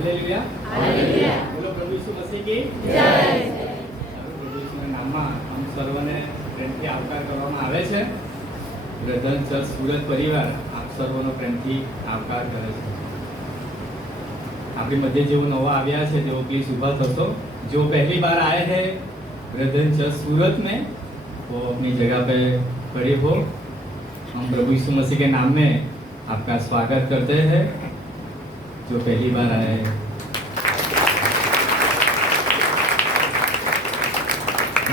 Hallelujah hallelujah बोलो प्रभु यीशु मसीह की जय। प्रभु यीशुના નામમાં આમ સર્વને પ્રેમથી આવકાર કરવામાં આવે છે। બ્રધર ચર્ચ સુરત પરિવાર આપ સર્વનો પ્રેમથી આવકાર કરે છે। આપણી મધ્ય જેઓ નવા આવ્યા છે તેઓ પ્લીઝ ઊભા થશો। जो पहली बार आए हैं ब्रदर चर्च सूरत में वो अपनी जगह पे खड़े हो। हम प्रभु यीशु मसीह के नाम में आपका स्वागत करते हैं जो पहली बार आए हैं।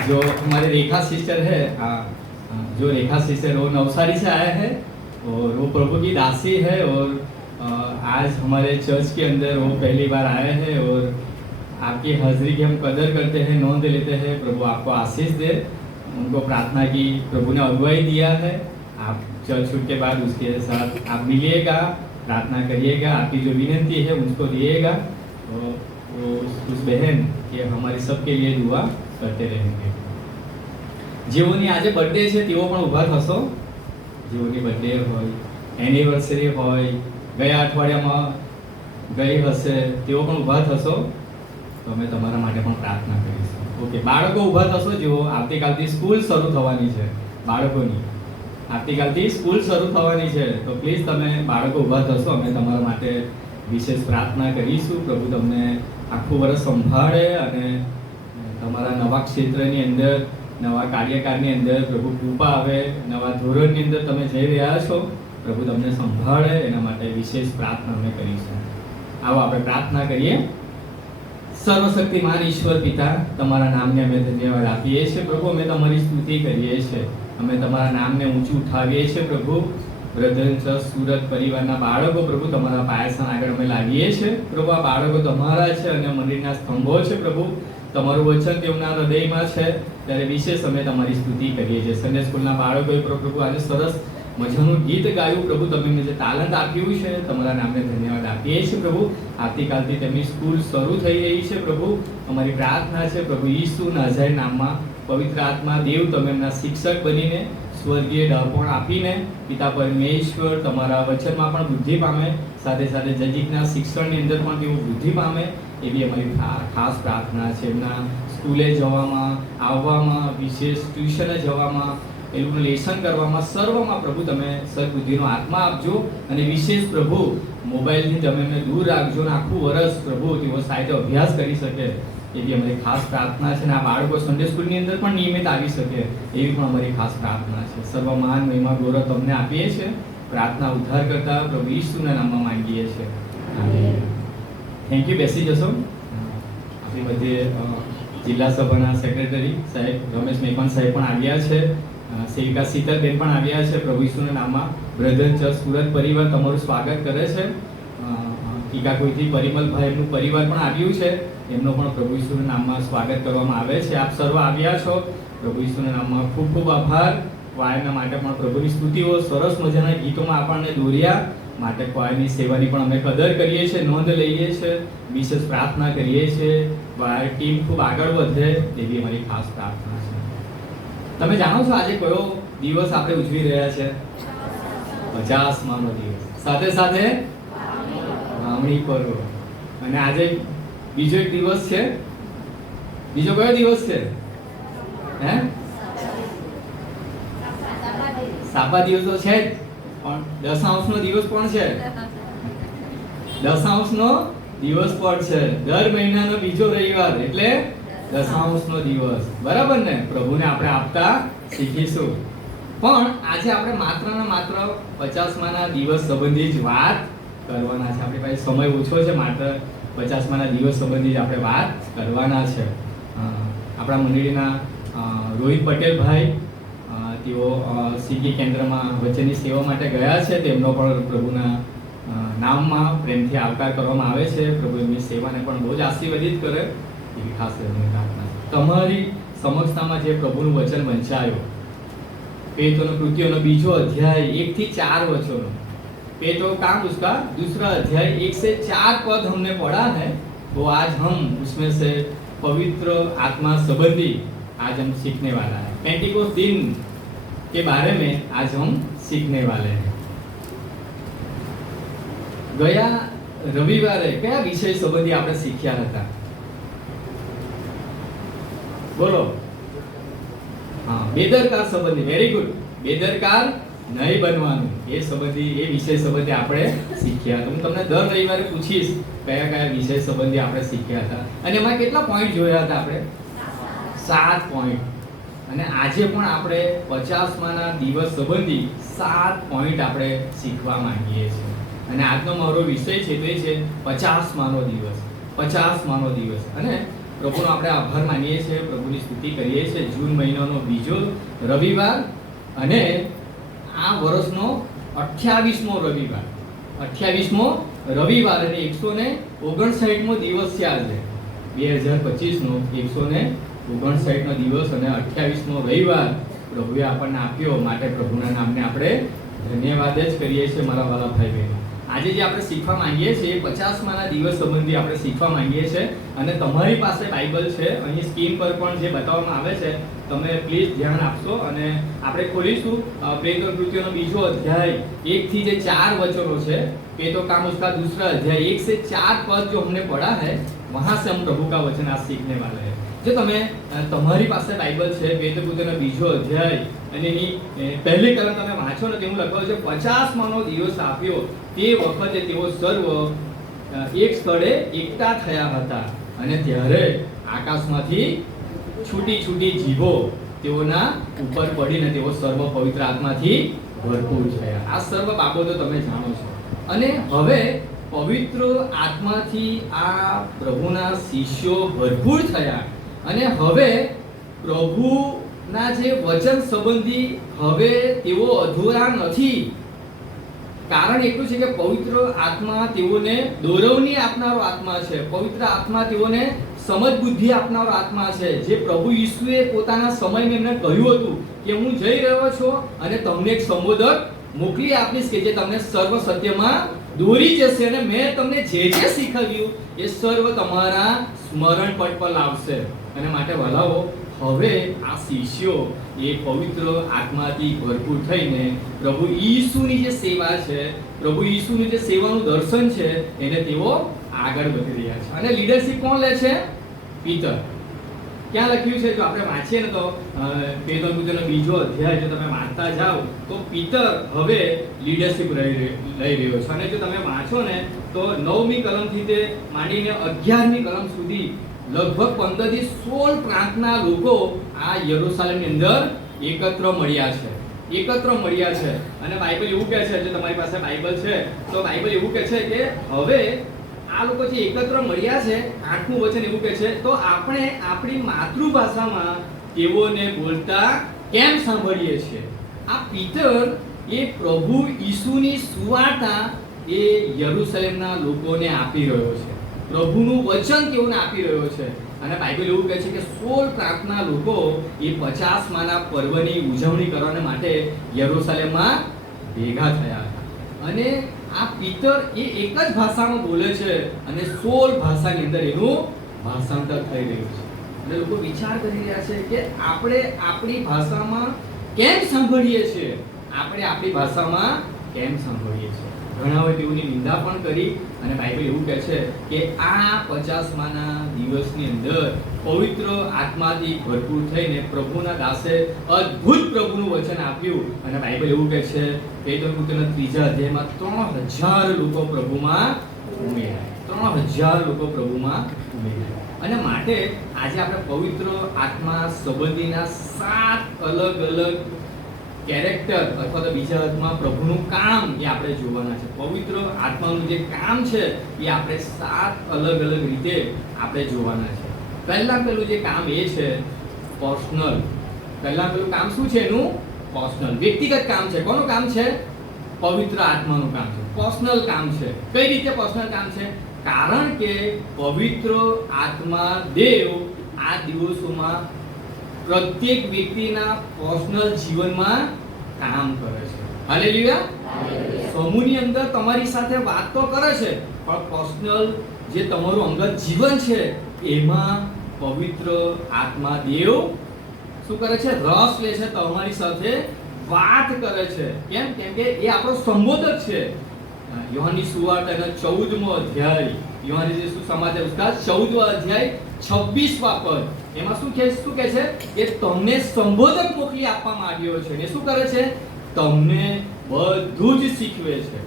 जो हमारे रेखा सिस्टर है, जो रेखा सिस्टर वो नवसारी से आए हैं और वो प्रभु की दासी है और आज हमारे चर्च के अंदर वो पहली बार आए हैं और आपकी हाजिरी की हम कदर करते हैं, नोंद लेते हैं। प्रभु आपको आशीष दे। उनको प्रार्थना की प्रभु ने अगुवाई दिया है। आप चर्च छूट के बाद उसके साथ आप मिलिएगा, प्रार्थना करिएगा, आपकी जो विनती है उनको दिएगा और उस बहन के हमारी सबके लिए दुआ करते रहेंगे। જેઓની આજે બર્થડે છે તેઓ પણ ઊભા થશો। જેઓની બર્થડે હોય, એનિવર્સરી હોય, ગયા અઠવાડિયામાં ગઈ હશે તેઓ પણ ઊભા થશો તો અમે તમારા માટે પણ પ્રાર્થના કરીશું। ઓકે, બાળકો ઊભા થશો જેઓ આવતીકાલથી સ્કૂલ શરૂ થવાની છે। બાળકોની આવતીકાલથી સ્કૂલ શરૂ થવાની છે તો પ્લીઝ તમે બાળકો ઊભા થશો, અમે તમારા માટે વિશેષ પ્રાર્થના કરીશું। પ્રભુ તમને આખું વર્ષ સંભાળે અને તમારા નવા ક્ષેત્રની અંદર, નવા કાર્યકાળની અંદર પ્રભુ કૃપા આવે, નવા ધોરણની અંદર તમે જઈ રહ્યા છો, પ્રભુ તમને સંભાળે એના માટે વિશેષ પ્રાર્થના અમે કરીશું। આવો આપણે પ્રાર્થના કરીએ। સર્વશક્તિમાન ઈશ્વર પિતા, તમારા નામને અમે ધન્યવાદ આપીએ છીએ પ્રભુ। અમે તમારી સ્તુતિ કરીએ છીએ, અમે તમારા નામને ઊંચું ઉઠાવીએ છીએ પ્રભુ। બ્રધર ચર્ચ સુરત પરિવારના બાળકો પ્રભુ તમારા પાયાસન આગળ અમે લાવીએ છીએ પ્રભુ। આ બાળકો તમારા છે અને મંદિરના સ્તંભો છે પ્રભુ। તમારું વચન તેમના હૃદયમાં છે ત્યારે વિશેષ અમે તમારી સ્તુતિ કરીએ છીએ। સન્ડે સ્કૂલના બાળકોએ પ્રભુ આજે સરસ મજાનું ગીત ગાયું પ્રભુ। તમે એમને જે તાલન્ટ આપ્યું છે તમારા નામને ધન્યવાદ આપીએ છીએ પ્રભુ। આવતીકાલથી તેમની સ્કૂલ શરૂ થઈ રહી છે પ્રભુ। અમારી પ્રાર્થના છે પ્રભુ ઈસુ નાઝરેના નામમાં પવિત્ર આત્મા દેવ તમે એમના શિક્ષક બનીને સ્વર્ગીય ડહાપણ આપીને પિતા પરમેશ્વર તમારા વચનમાં પણ વૃદ્ધિ પામે, સાથે સાથે જજીકના શિક્ષણની અંદર પણ તેઓ વૃદ્ધિ પામે એવી અમારી ખાસ પ્રાર્થના છે। એમના સ્કૂલે જવામાં, આવવામાં, વિશેષ ટ્યુશને જવામાં, એ લોકોનું લેસન કરવામાં, સર્વમાં પ્રભુ તમે સદબુદ્ધિનો આત્મા આપજો અને વિશેષ પ્રભુ મોબાઈલથી તમે એમને દૂર રાખજો અને આખું વર્ષ પ્રભુ તેઓ સાહિત્ય અભ્યાસ કરી શકે એવી અમારી ખાસ પ્રાર્થના છે। અને આ બાળકો સન્ડે સ્કૂલની અંદર પણ નિયમિત આવી શકે એવી પણ અમારી ખાસ પ્રાર્થના છે। સર્વ મહાન મહિમા ગૌરવ તમને આપીએ છીએ। પ્રાર્થના ઉદ્ધાર કરતા પ્રભુ ઈસુના નામમાં માંગીએ છીએ, આમેન। Thank you. બેસી જશો। આપણી મધ્યે જિલ્લા સભાના સેક્રેટરી સાહેબ રમેશ મેકવાન સાહેબ પણ આવ્યા છે। સેવિકા શીતલબેન પણ આવ્યા છે। પ્રભુ ઈસુના નામમાં બ્રધર ચર્ચ સુરત પરિવાર તમારું સ્વાગત કરે છે। ટીકાકોઈથી પરિમલભાઈ એમનું પરિવાર પણ આવ્યું છે, એમનો પણ પ્રભુ ઈસુના નામમાં સ્વાગત કરવામાં આવે છે। આપ સર્વ આવ્યા છો, પ્રભુ ઈસુના નામમાં ખૂબ ખૂબ આભાર। ક્વાયરના માટે પણ પ્રભુની સ્તુતિઓ સરસ મજાના ગીતોમાં આપણને દોર્યા માટે ક્વાયરની સેવાની પણ અમે કદર કરીએ છીએ, નોંધ લઈએ છીએ, વિશેષ પ્રાર્થના કરીએ છીએ। ક્વાયર ટીમ ખૂબ આગળ વધે એવી અમારી ખાસ પ્રાર્થના છે। તમે જાણો છો આજે કયો દિવસ આપણે ઉજવી રહ્યા છે? 50મો દિવસ, સાથે સાથે વાવણી પર્વ। અને આજે બીજો એક દિવસ છે। બીજો કયો દિવસ છે? હે, સાપા દિવસ તો છે જ, પણ દશાંશનો દિવસ પણ છે। દશાંશનો દિવસ પણ છે। દર મહિનાનો બીજો રવિવાર એટલે દશાંશનો દિવસ, બરાબર ને? પ્રભુને આપણે આપતા શીખીશું। પણ આજે આપણે માત્ર ને માત્ર 50માના દિવસ સંબંધી જ વાત કરવાના છે। આપણી પાસે સમય ઓછો છે, માત્ર 50માના દિવસ સંબંધી જ આપણે વાત કરવાના છે। આપણા મંડળીના રોહિત પટેલ ભાઈ તેઓ સીગી કેન્દ્રમાં વચ્ચેની સેવા માટે ગયા છે। તેમનો પણ પ્રભુના નામમાં પ્રેમથી આવકાર કરવામાં આવે છે। પ્રભુ એમની સેવાને પણ બહુ જ આશીર્વાદિત કરે એવી ખાસ પ્રાર્થના છે। તમારી સમક્ષતામાં જે પ્રભુનું વચન વંચાયો, पेतों कृतियों बीजो अध्याय 1 થી 4 वचनों, पेतो काम उसका दूसरा अध्याय 1 से 4 पद हमने पढ़ा है। वो आज हम उसमें से पवित्र आत्मा संबंधी आज हम सीखने वाला है। पेंटिकोस्ट दिन के बारे में आज हम सीखने वाले हैं। गया રવિવારે કયા વિષય સંબંધી આપણે શીખ્યા હતા? બોલો. હા, બેદરકાર સંબંધી. Very good. બેદરકાર નહીં બનવાનું એ સંબંધી, એ વિષય સંબંધી આપણે શીખ્યા. તો હું તમને દર રવિવારે પૂછીશ કયા કયા વિષય સંબંધી આપણે શીખ્યા હતા, અને એમાં કેટલા પોઈન્ટ જોયા હતા આપણે? 7 પોઈન્ટ. અને આજે પણ આપણે 50માના દિવસ સંબંધી 7 પોઈન્ટ આપણે શીખવા માંગીએ છીએ. અને આજનો મારો વિષય છે તે છે 50માનો દિવસ. 50માનો દિવસ. અને પ્રભુનો આપણે આભાર માનીએ છીએ, પ્રભુની સ્તુતિ કરીએ છીએ. જૂન મહિનાનો બીજો રવિવાર અને આ વર્ષનો 28મો રવિવાર. 28મો રવિવાર અને 159મો દિવસ છે આજે. 2025નો 159મો દિવસ અને 28મો રવિવાર પ્રભુએ આપણને આપ્યો, માટે પ્રભુના નામને આપણે ધન્યવાદ જ કરીએ છીએ મારા વાલા ભાઈ બહેનો. આજે જે આપણે શીખવા માંગીએ છીએ 50માના દિવસ સંબંધી આપણે શીખવા માંગીએ છીએ. અને તમારી પાસે બાઇબલ છે, અહીં સ્ક્રીન પર પણ જે બતાવવામાં આવે છે, તમે પ્લીઝ ધ્યાન આપશો. અને આપણે ખોલીશું પ્રેરિત કૃત્યોનો બીજો અધ્યાય 1 થી જે 4 वचनों છે, पेतो काम उसका दूसरा अध्याय 1 से 4 पद जो हमने पढ़ा है, वहां से हम प्रभु का वचन आज सीखने वाले हैं. जो તમે તમારી પાસે બાઇબલ છે, પેતો કૃત્યોનો બીજો અધ્યાય અને એની પહેલી કલમ તમે વાંચો ને, તેવું લખાયું છે 50માનો દિવસ આપ્યો તે વખતે તેઓ સર્વ એક સ્થળે એકઠા થયા હતા, અને ત્યારે આકાશમાંથી છૂટી છૂટી જીભો તેઓના ઉપર પડીને તેઓ સર્વ પવિત્ર આત્માથી ભરપૂર થયા. આ સર્વ બાબતો તમે જાણો છો. અને હવે પવિત્ર આત્માથી આ પ્રભુના શિષ્યો ભરપૂર થયા, અને હવે પ્રભુના જે વચન સંબંધી હવે તેઓ અધૂરા નથી. કારણ એટલું છે કે પવિત્ર આત્મા તેઓને દોરવણી આપનારો આત્મા છે. પવિત્ર આત્મા તેઓને સમજ બુદ્ધિ આપનારો આત્મા છે. જે પ્રભુ ઈસુએ પોતાના સમયમાં એમને કહ્યું હતું કે હું જઈ રહ્યો છું અને તમને એક સંબોધક મોકલી આપીશ કે જે તમને સર્વ સત્યમાં દોરી જશે, અને મેં તમને જે જે શીખવ્યું એ સર્વ તમારા સ્મરણ પટ પર લાવશે. અને માટે વલાઓ, હવે આ શિષ્યો એ પવિત્ર આત્માથી ભરપૂર થઈને પ્રભુ ઈસુની જે સેવા છે, પ્રભુ ઈસુની જે સેવાનું દર્શન છે, એને તેઓ આગળ વધી રહ્યા છે. અને લીડરશિપ કોણ લે છે? પીટર. ક્યાં લખ્યું છે? જો આપણે વાંચીએ ને તો પેતો કૃત્યોનો બીજો અધ્યાય જો તમે વાંચતા જાઓ તો પીટર હવે લીડરશિપ લઈ રહ્યો છે. અને જો તમે વાંચો ને તો 9મી કલમથી તે માંડીને 11મી કલમ સુધી લગભગ 15 થી 16 પ્રાંતના લોકો આ યરૂશાલેમની અંદર એકત્ર મળ્યા છે. અને બાઇબલ એવું કહે છે, જો તમારી પાસે બાઇબલ છે તો બાઇબલ એવું કહે છે કે હવે આ લોકો જે એકત્ર મળ્યા છે, 8મું વચન એવું કહે છે, તો આપણે આપણી માતૃભાષામાં તેઓને બોલતા કેમ સાંભળીએ છીએ? આ પીટર એ પ્રભુ ઈસુની સુવાર્તા એ યરૂશાલેમના લોકોને આપી રહ્યો છે. પ્રભુનું વચન તેઓને આપી રહ્યો છે. અને બાઇબલ એવું કહે છે કે 16 પ્રાંતના લોકો એ 50માના પર્વની ઉજવણી કરવા માટે યરૂશાલેમમાં ભેગા થયા હતા. અને આ પીટર એ એક જ ભાષામાં બોલે છે, અને 16 ભાષાની અંદર એનું ભાષાંતર થઈ રહ્યું છે. અને લોકો વિચાર કરી રહ્યા છે કે આપણે આપણી ભાષામાં કેમ સાંભળીએ છીએ? ઘણાઓએ તેઓની નિંદા પણ કરી. અને બાઇબલ એવું કહે છે કે આ 50માના દિવસની અંદર પવિત્ર આત્માથી ભરપૂર થઈને પ્રભુના દાસે અદ્ભુત પ્રભુનું વચન આપ્યું. અને બાઇબલ એવું કહે છે પેતો કૃત્યોના 3જા અધ્યાયમાં 3000 લોકો પ્રભુમાં ઉમેરાયા. અને માટે આજે આપણે પવિત્ર આત્મા સંબંધીના 7 અલગ અલગ કેરેક્ટર અથવા તો બીજા અર્થમાં પ્રભુનું કામ એ આપણે જોવાના છે. પવિત્ર આત્માનું જે કામ છે એ આપણે 7 અલગ અલગ રીતે આપણે જોવાના છે. પહેલું જે કામ એ છે પર્સનલ. પેલું કામ શું છે એનું? પર્સનલ, વ્યક્તિગત કામ છે. કોનું કામ છે? પવિત્ર આત્માનું કામ છે. પર્સનલ કામ છે. કઈ રીતે પર્સનલ કામ છે? કારણ કે પવિત્ર આત્મા દેવ આ દિવસોમાં પ્રત્યેક વ્યક્તિના પર્સનલ જીવનમાં કામ કરે છે. હાલેલુયા. સમૂહની અંદર તમારી સાથે વાત તો કરે છે, પણ પર્સનલ જે તમારું અંગત જીવન છે એમાં પવિત્ર આત્મા દેવ શું કરે છે? રસ લે છે, તમારી સાથે વાત કરે છે. કેમ? કેમ કે એ આપણો સંબોધક છે. योहानी सुवार्ता 14मो अध्याय, योहानी जे सुसमाचार उसका 14वां अध्याय 26वां पद, એમાં શું કહે છે કે તમને સંબોધક મોકલી આપવામાં આવ્યો છે ને શું કરે છે? તમને બધું જ શીખવે છે,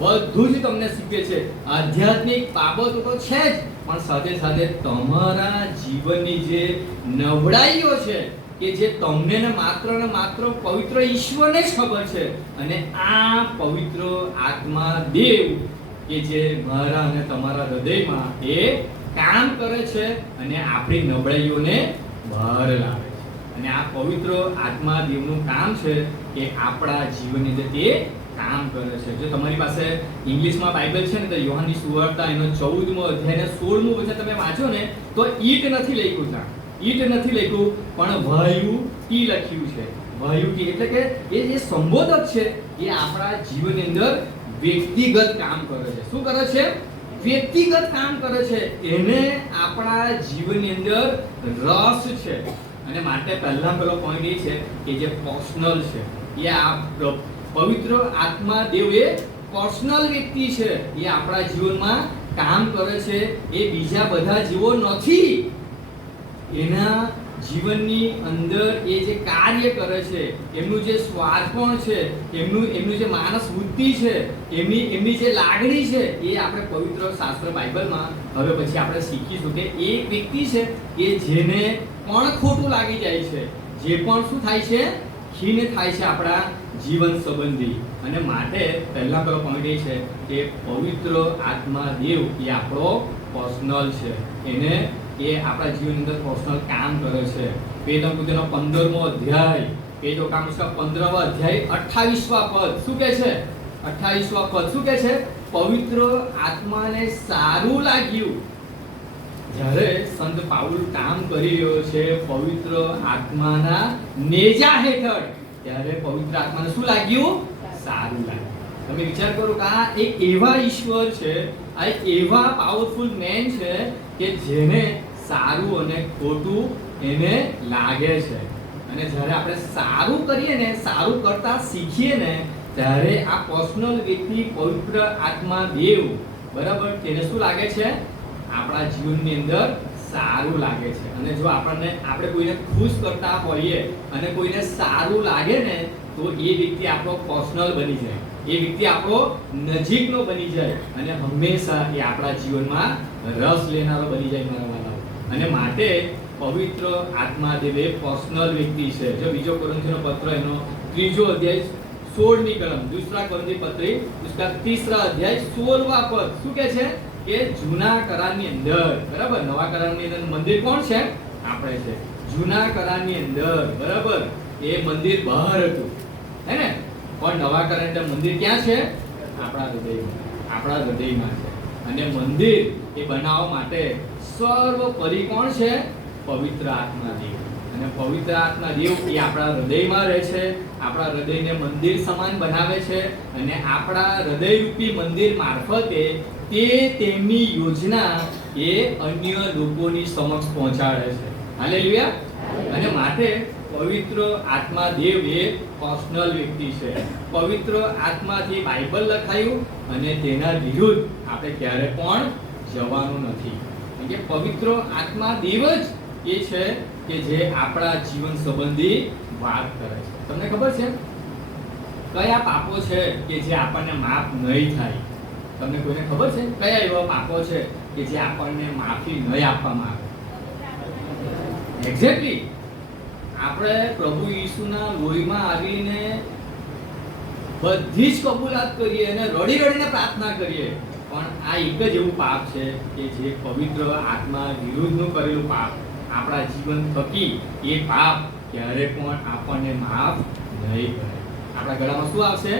બધું જ તમને શીખવે છે. આધ્યાત્મિક બાબતો તો છે જ, પણ સાથે સાથે તમારા જીવનની જે નબળાઈઓ છે કે જે તમને ને માત્ર પવિત્ર ઈશ્વરને જ ખબર છે, અને આ પવિત્ર આત્મા દેવ કે જે મારા અને તમારા હૃદયમાં એ કામ કરે છે અને આપણી નબળાઈઓને બહાર લાવે છે. અને આ પવિત્ર આત્મા દેવનું કામ છે કે આપણા જીવનની અંદર તે કામ કરે છે. જો તમારી પાસે ઇંગ્લિશમાં બાઇબલ છે ને તો યોહાનની સુવાર્તા એનો 14મો અધ્યાય ને 16મું વચન તમે વાંચો ને તો ઈટ નથી લખ્યું, ત્યાં ઈટ નથી લખ્યું, પણ વાયુ ટી લખ્યું છે. વાયુ ટી એટલે કે એ જે સંબોધક છે એ આપણા જીવનની અંદર વ્યક્તિગત કામ કરે છે. શું કરે છે? વ્યક્તિગત કામ કરે છે. એને આપણા જીવનની અંદર રસ છે, અને માટે પહેલો પોઈન્ટ એ છે કે જે પર્સનલ છે, એ આ પવિત્ર આત્મા દેવ એ પર્સનલ વ્યક્તિ છે. એ આપણા જીવનમાં કામ કરે છે. એ બીજા બધા જેવો નથી. એના જીવનની અંદર એ જે કાર્ય કરે છે, એમનું જે સ્વાર્પણ છે, એમનું જે માનસ બુદ્ધિ છે, એમની જે લાગણી છે, એ આપણે પવિત્ર શાસ્ત્ર બાઇબલમાં હવે પછી આપણે શીખીશું કે એક વ્યક્તિ છે કે જેને પણ ખોટું લાગી જાય છે, જે પણ શું થાય છે? ખીન થાય છે આપણા જીવન સંબંધી. અને માટે પહેલો પોઈન્ટ એ છે કે પવિત્ર આત્મા દેવ એ આપણો પર્સનલ છે. એને એ આપણા જીવનની અંદર પર્સનલ કામ કરે છે. પેદકૃતિનો 15મો અધ્યાય, પેદોકામુસકા 15મો અધ્યાય 28વાં પદ શું કહે છે? 28વાં પદ શું કહે છે? પવિત્ર આત્માને સારું લાગ્યું જ્યારે સંત પાઉલ કામ કરી રહ્યો છે પવિત્ર આત્માના નેજા હેઠળ, ત્યારે પવિત્ર આત્માને શું લાગ્યું? સારું લાગ્યું. તમે વિચાર કરો કે આ એક એવા ઈશ્વર છે, આ એક એવા પાવરફુલ મેન છે કે જેને સારું અને ખોટું એને લાગે છે. અને જ્યારે આપણે સારું કરીએ ને, સારું કરતા શીખીએ ને, ત્યારે આ પર્સનલ વ્યક્તિ પવિત્ર આત્મા દેવ, બરાબર, તેને શું લાગે છે? આપણા જીવનની અંદર સારું લાગે છે. અને જો આપણે કોઈને ખુશ કરતા હોઈએ અને કોઈને સારું લાગે ને, તો એ વ્યક્તિ આપણો પર્સનલ બની જાય, એ વ્યક્તિ આપણો નજીકનો બની જાય, અને હંમેશા એ આપણા જીવનમાં રસ લેનારો બની જાય મારા વાલાઓ. અને માટે પવિત્ર આત્મા દેવ એ પર્સનલ વ્યક્તિ છે. જો બીજો કોરિન્થીનો પત્ર એનો 3જો અધ્યાય 16મી કલમ, दूसरा कोरिन्थी पत्र उसका 3रा अध्याय 16वां पद શું કહે છે? કે જૂના કરારની અંદર, બરાબર, નવા કરારની અંદર મંદિર કોણ છે? આપણે છે. જૂના કરારની અંદર, બરાબર, એ મંદિર બહાર હતું, હે ને? પણ નવા કરારની અંદર મંદિર ક્યાં છે? આપણા હૃદયમાં છે. અને મંદિર એ બનાવવા માટે સર્વોપરી કોણ છે? પવિત્ર આત્મા દેવ. અને પવિત્ર આત્મા દેવ એ આપણા હૃદયમાં રહે છે, આપણા હૃદયને મંદિર સમાન બનાવે છે, અને આપણા હૃદયરૂપી મંદિર મારફતે તે તેમની યોજના એ અન્ય લોકોની સમક્ષ પહોંચાડે છે. હાલેલુયા. અને માટે પવિત્ર આત્મા દેવ એ પર્સનલ વ્યક્તિ છે. પવિત્ર આત્માથી બાઇબલ લખાયું, અને તેના વિરુદ્ધ આપણે ક્યારે પણ જવાનું નથી. કે પવિત્ર આત્મા દેવ જ એ છે કે જે આપણા જીવન સંબંધી વાત કરે છે. તમને ખબર છે કયા પાપો છે કે જે આપણને માફ નહીં થાય? તમને કોઈને ખબર છે કયા એવા પાપો છે કે જે આપણને માફી નહીં આપવામાં આવે? એક્ઝેક્ટલી આપણે પ્રભુ ઈસુના લોહીમાં આવીને બધી જ કબૂલાત કરીએ અને રડી રડીને પ્રાર્થના કરીએ, પણ આ એક જ એવું પાપ છે કે જે પવિત્ર આત્મા વિરુદ્ધનું કરેલું પાપ, આપણા જીવન થકી એ પાપ ક્યારે પણ આપણને માફ નહીં કરે. આપણા ગળામાં શું આવશે?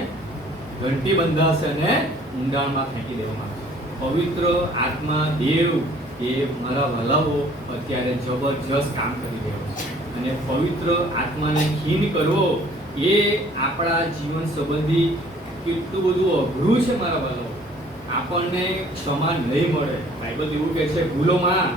ઘંટી બંધાશે અને ઊંડાણમાં ફેંકી દેવામાં આવશે. પવિત્ર આત્મા દેવ એ મારા વલાઓ અત્યારે જબરજસ્ત કામ કરી રહ્યો છે. અને પવિત્ર આત્માને ખીન કરવો એ આપણા જીવન સંબંધી કેટલું બધું અઘરું છે મારા વલાઓ. આપણને ક્ષમા નહીં મળે. બાઇબલ એવું કહે છે, ભૂલોમાં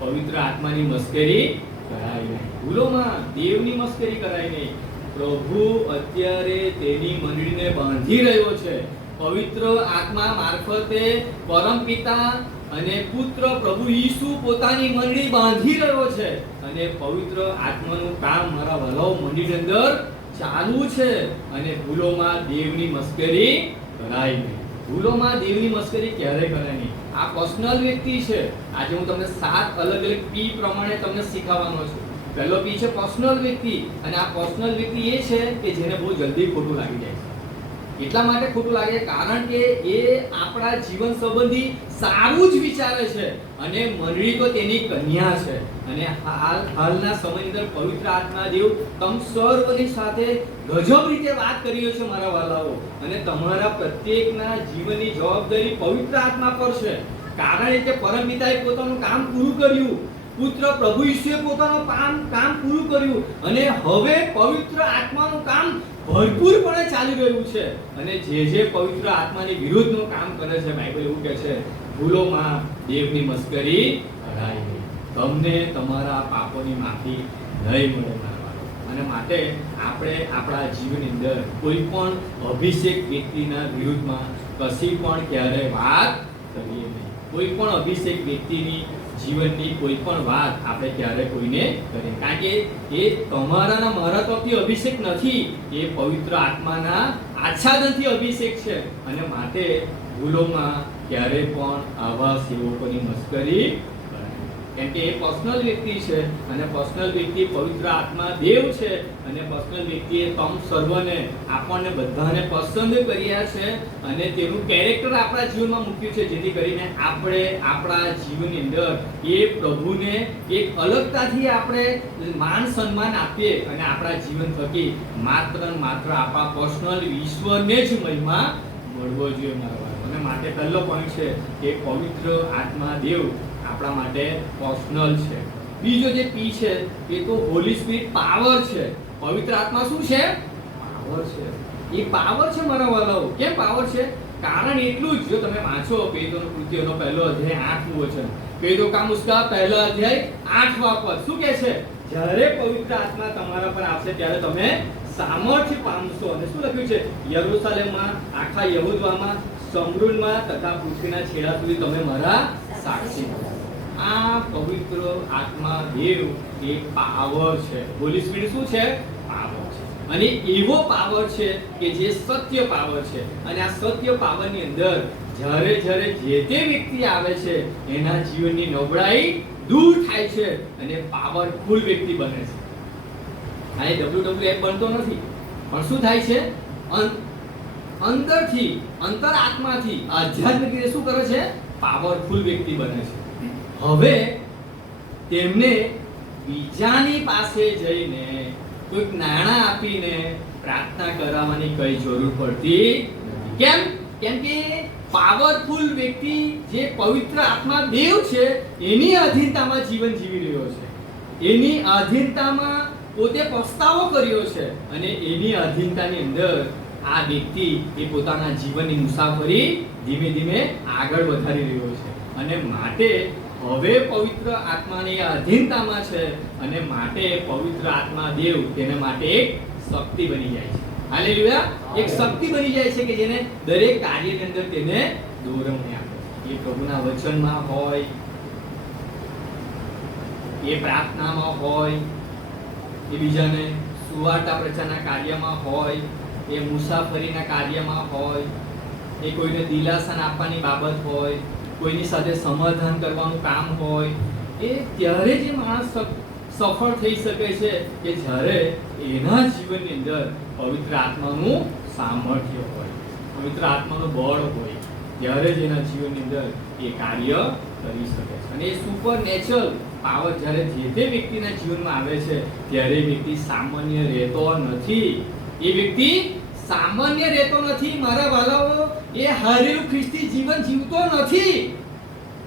પવિત્ર આત્માની મસ્કરી કરાય નહીં. ભૂલોમાં દેવની મસ્કરી કરાય નહીં. પ્રભુ અત્યારે તેની મંડળીને બાંધી રહ્યો છે. પવિત્ર આત્મા મારફતે પરમપિતા અને પુત્ર પ્રભુ ઈસુ પોતાની મંડળી બાંધી રહ્યો છે અને પવિત્ર આત્માનું કામ મારા વલાઓ મંડળીની અંદર ચાલુ છે અને ભૂલોમાં દેવની મસ્કરી કરાય નહીં. ભૂલોમાં દેવની મસ્કરી ક્યારે કરાય નહીં. આ પર્સનલ વ્યક્તિ છે. આજે હું તમને 7 અલગ અલગ પી પ્રમાણે તમને શીખવવાનો છું. પહેલો પી છે પર્સનલ વ્યક્તિ, અને આ પર્સનલ વ્યક્તિ એ છે કે જેને બહુ જલ્દી ખોટું લાગી જાય છે. એટલા માટે ખોટું લાગે કારણ કે એ આપણા જીવન સંબંધી સારું જ વિચારે છે અને મંડળી તો તેની કન્યા છે. અને હાલના સમયની અંદર પવિત્ર આત્મા દેવ તમ સર્વની સાથે ગજબ રીતે વાત કરી રહ્યો છે મારા વાલાઓ. અને તમારા પ્રત્યેકના જીવનની જવાબદારી પવિત્ર આત્મા પર છે. કારણ કે પરમપિતાએ પોતાનું કામ પૂરું કર્યું, પુત્ર પ્રભુ ઈસુએ પોતાનું કામ પૂરું કર્યું અને હવે પવિત્ર આત્માનું કામ ભરપૂરપણે ચાલી રહ્યું છે. અને જે પવિત્ર આત્માની વિરુદ્ધનું કામ કરે છે, બાઇબલ એવું કહે છે, ભૂલોમાં દેવની મસ્કરી કરાય નહીં. તમને તમારા પાપોની માફી નહીં મળે મારા. અને માટે આપણે આપણા જીવનની અંદર કોઈ પણ અભિષેક વ્યક્તિના વિરુદ્ધમાં કશી પણ ક્યારે વાત કરીએ નહીં. કોઈ પણ અભિષેક વ્યક્તિની જીવનની કોઈ પણ વાત આપણે ક્યારે કોઈને કરીએ, કારણ કે એ તમારાના મારા તરફથી અભિષેક નથી, એ પવિત્ર આત્માના આચ્છાદનથી અભિષેક છે. અને માટે ભૂલોમાં ક્યારે પણ આવા સેવકોની મસ્કરી કરાય, કેમ કે એ પર્સનલ વ્યક્તિ છે અને પર્સનલ વ્યક્તિ પવિત્ર આત્મા દેવ છે અને પર્સનલ વ્યક્તિએ તમ સર્વને આપણને બધાને પસંદ કર્યા છે અને તેનું કેરેક્ટર આપણા જીવનમાં મૂક્યું છે, જેથી કરીને આપણે આપણા જીવનની અંદર એ પ્રભુને એક અલગતાથી આપણે માન સન્માન આપીએ અને આપણા જીવન થકી માત્ર આપણા પર્સનલ ઈશ્વરને જ મહિમા મળવો જોઈએ મારા. અને માટે પહેલો પોઈન્ટ છે કે પવિત્ર આત્મા દેવ આપણા માટે પર્સનલ છે. બીજો જે પી છે એ તો હોલી સ્પિરિટ પાવર છે. પવિત્ર આત્મા શું છે? પાવર છે. એ પાવર છે મારા વાલાઓ. કેમ પાવર છે? કારણ એટલું જ, જો તમે વાંચો પેદોનો કૃત્યોનો પહેલો અધ્યાય 8મું વચન, પેદો કામ ઉસકા પહેલા અધ્યાય 8વાં પદ શું કહે છે? જ્યારે પવિત્ર આત્મા તમારા પર આવશે ત્યારે તમે સામર્થ્ય પામશો. અને શું લખ્યું છે? યરૂશલેમમાં, આખા યહૂદવામાં, સમરૂનમાં તથા પૃથ્વીના છેડા સુધી તમે મારા સાક્ષી. આ પવિત્ર આત્મા દેવ એ પાવર છે. હોલી સ્પિરિટ શું છે? પાવર છે. અને એવો પાવર છે કે જે સત્ય પાવર છે. અને આ સત્ય પાવરની અંદર જ્યારે જે તે વ્યક્તિ આવે છે એના જીવનની નબળાઈ દૂર થાય છે અને પાવરફુલ વ્યક્તિ બને છે. આ WWF બનતો નથી, પણ શું થાય છે? અંદરથી, અંતરાત્માથી, આધ્યાત્મિક રીતે શું કરે છે? પાવરફુલ વ્યક્તિ બને છે. હવે તેમને બીજાની પાસે જઈને કોઈક નાણાં આપીને પ્રાર્થના કરાવવાની કઈ જરૂર પડતી. કેમ? કેમ કે પાવરફુલ વ્યક્તિ જે પવિત્ર આત્મા દેવ છે એની અધીનતામાં જીવન જીવી રહ્યો છે, એની અધીનતામાં પોતે પસ્તાવો કર્યો છે અને એની અધીનતાની અંદર આ વ્યક્તિ એ પોતાના જીવનની મુસાફરી ધીમે ધીમે આગળ વધારી રહ્યો છે. અને માટે હવે પવિત્ર આત્માની અધીનતામાં છે અને માટે પવિત્ર આત્મા દેવ તેને માટે એક શક્તિ બની જાય છે. હાલેલુયા! એક શક્તિ બની જાય છે કે જેને દરેક કાર્યની અંદર તેને દોરવણી આપે છે. એ પ્રભુના વચનમાં હોય, એ પ્રાર્થનામાં હોય, એ બીજાને સુવાર્તા પ્રચારના કાર્યમાં હોય, એ મુસાફરીના કાર્યમાં હોય, એ કોઈને દિલાસા આપવાની બાબત હોય, કોઈની સાથે સમાધાન કરવાનું કામ હોય, એ ત્યારે જે માણસ સફળ થઈ શકે છે કે જ્યારે એના જીવનની અંદર પવિત્ર આત્માનું સામર્થ્ય હોય, પવિત્ર આત્માનું બળ હોય, ત્યારે જ એના જીવનની અંદર એ કાર્ય કરી શકે છે. અને એ સુપર નેચરલ પાવર જ્યારે જે તે વ્યક્તિના જીવનમાં આવે છે ત્યારે વ્યક્તિ સામાન્ય રહેતો નથી. એ વ્યક્તિ સામાન્ય રહેતો નથી મારા વાલાઓ. એ હારેલું ખ્રિસ્તી જીવન જીવતો નથી.